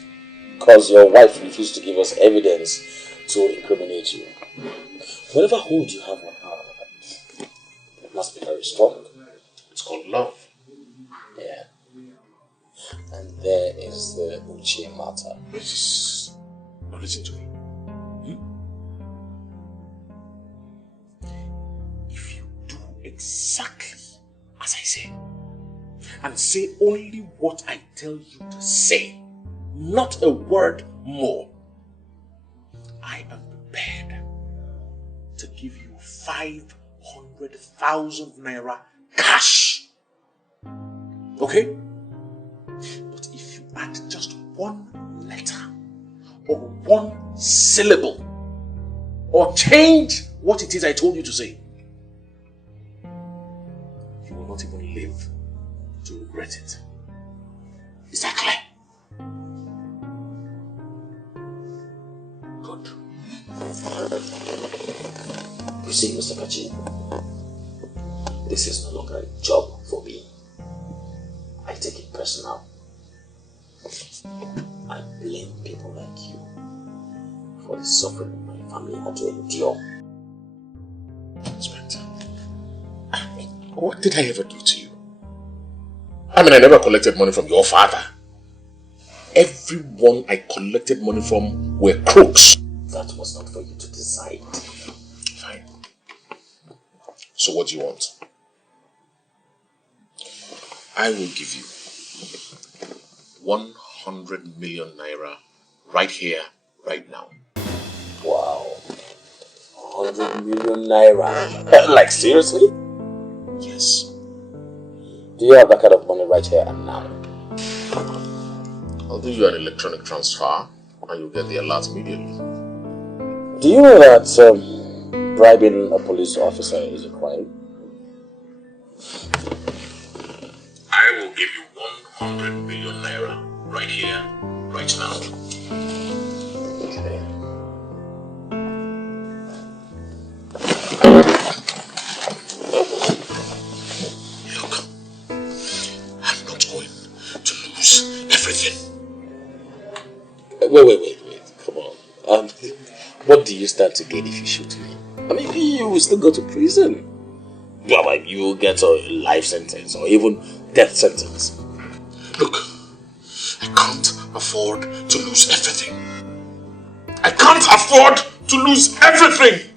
Because your wife refused to give us evidence to incriminate you. Whatever hold you have on her, it must be very strong. It's called love. Yeah. And there is the Uche matter. Listen to me. If you do exactly as I say, and say only what I tell you to say, not a word more, I am prepared to give you 500,000 naira cash. Okay? But if you add just one letter or one syllable or change what it is I told you to say, you will not even live to regret it. Is that clear? Good. You see, Mr. Kachi, this is no longer a job for me. I take it personal. I blame people like you for the suffering my family had to endure. Inspector, what did I ever do to you? I mean, I never collected money from your father. Everyone I collected money from were crooks. That was not for you to decide. Fine. So what do you want? I will give you 100 million naira right here, right now. Wow. 100 million naira? Like, seriously? Yes. Do you have that kind of money right here and now? I'll do you an electronic transfer and you'll get the alert immediately. Do you know that bribing a police officer is a crime? I will give you 100 million naira right here, right now. Okay. Look, I'm not going to lose everything. Wait. Come on. What do you stand to gain if you shoot me? I mean, you will still go to prison. Yeah, like you will get a life sentence or even death sentence. Look, I can't afford to lose everything. I can't afford to lose everything.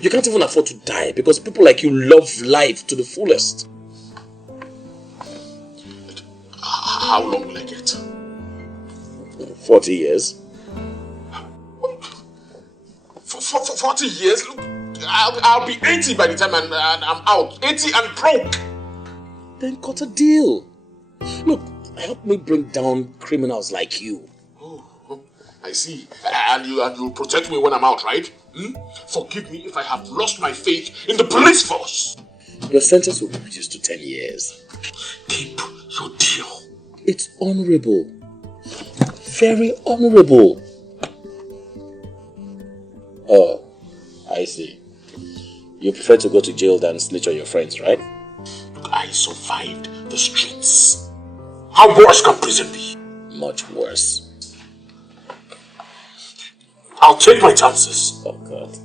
You can't even afford to die because people like you love life to the fullest. How long will I get? 40 years. For 40 years? Look, I'll be 80 by the time I'm out. 80 and broke. Then cut a deal. Look, help me bring down criminals like you. Oh, I see. And you'll protect me when I'm out, right? Forgive me if I have lost my faith in the police force. Your sentence will be reduced to 10 years. Keep your deal. It's honorable. Very honorable. Oh, I see. You prefer to go to jail than snitch on your friends, right? Look, I survived the streets. How worse can prison be? Much worse. I'll take my chances. Oh, God.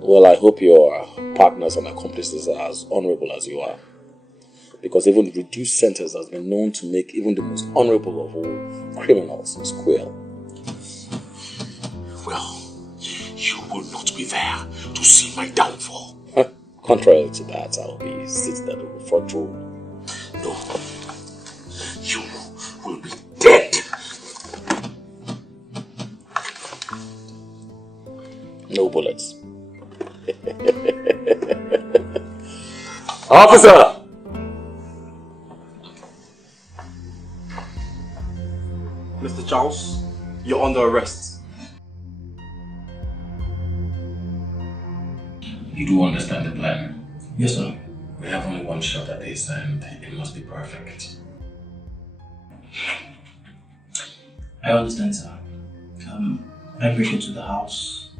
Well, I hope your partners and accomplices are as honorable as you are. Because even reduced sentence has been known to make even the most honorable of all criminals squeal. Well, you will not be there to see my downfall. Contrary to that, I'll be sitting at the front row. No, you will be dead. No bullets. Officer! Mr. Charles, you're under arrest. You do understand the plan? Yes, sir. We have only one shot at this and it must be perfect. I understand, sir. I break into the house,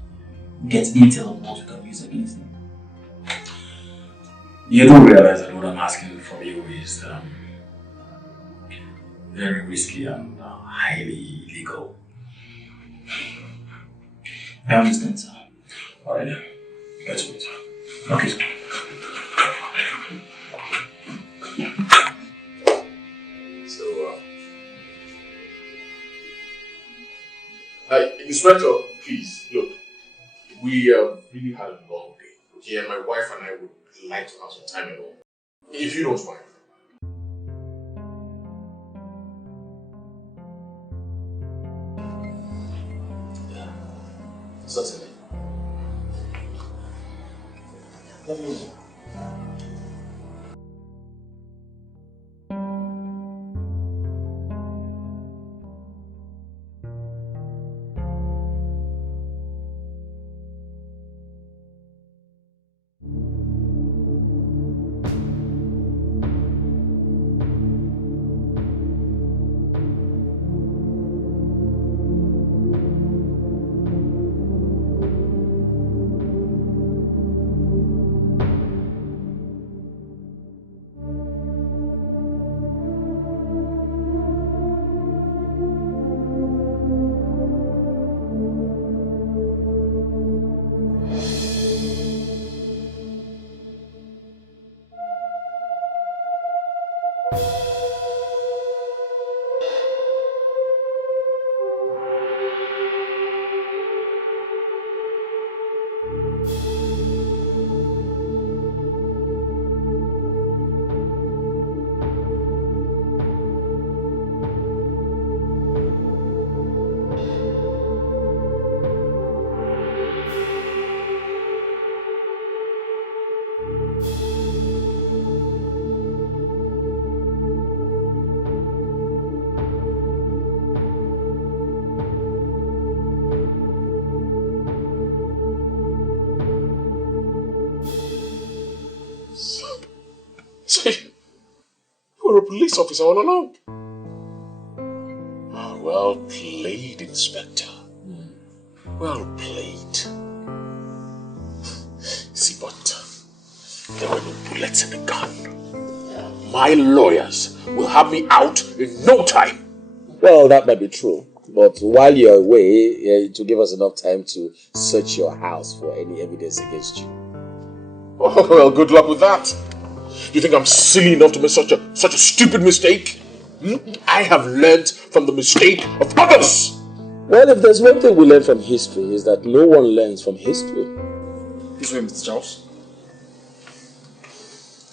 get intel on what we can use against him. You do realize that what I'm asking from you is very risky and highly illegal. I understand, sir. Alright then, let's wait. Okay. So, Inspector, please, look, we really had a long day, okay, and my wife and I would like to have some time alone, if you don't mind. Yeah, certainly. Let me... police officer all along. Well played, Inspector. Well played. See, but there were no bullets in the gun. My lawyers will have me out in no time. Well, that might be true. But while you're away, it will give us enough time to search your house for any evidence against you. Oh, well, good luck with that. You think I'm silly enough to make such a stupid mistake? I have learned from the mistake of others. Well, if there's one thing we learn from history, is that no one learns from history. This way, Mr. Charles.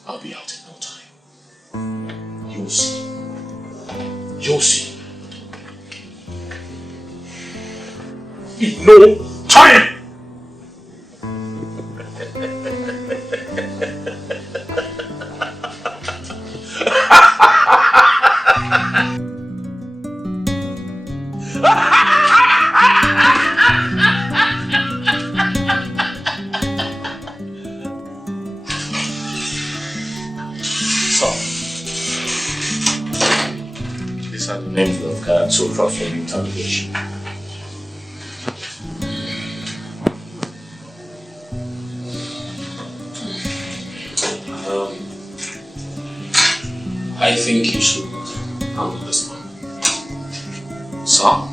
I'll be out in no time. You'll see. You'll see. In no time! These are the names we've got so far from the interrogation. I think you should handle this one. Sir?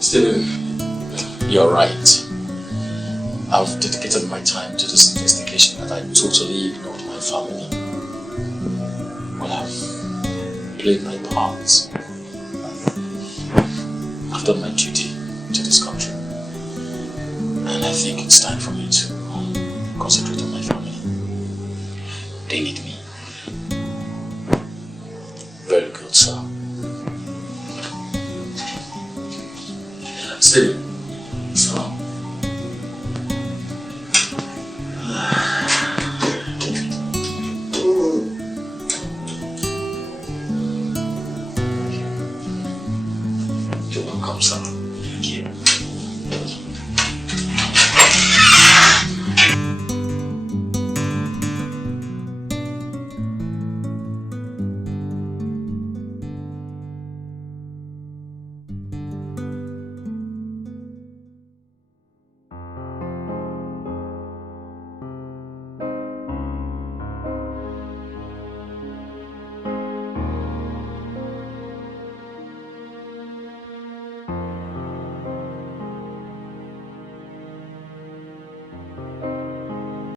Stephen, you're right. I've dedicated my time to this investigation and I totally ignored my family. Well, I've played my part. I've done my duty to this country. And I think it's time for me to concentrate on my family. They need me. Very good, sir. Stephen, sir. You're welcome, sir.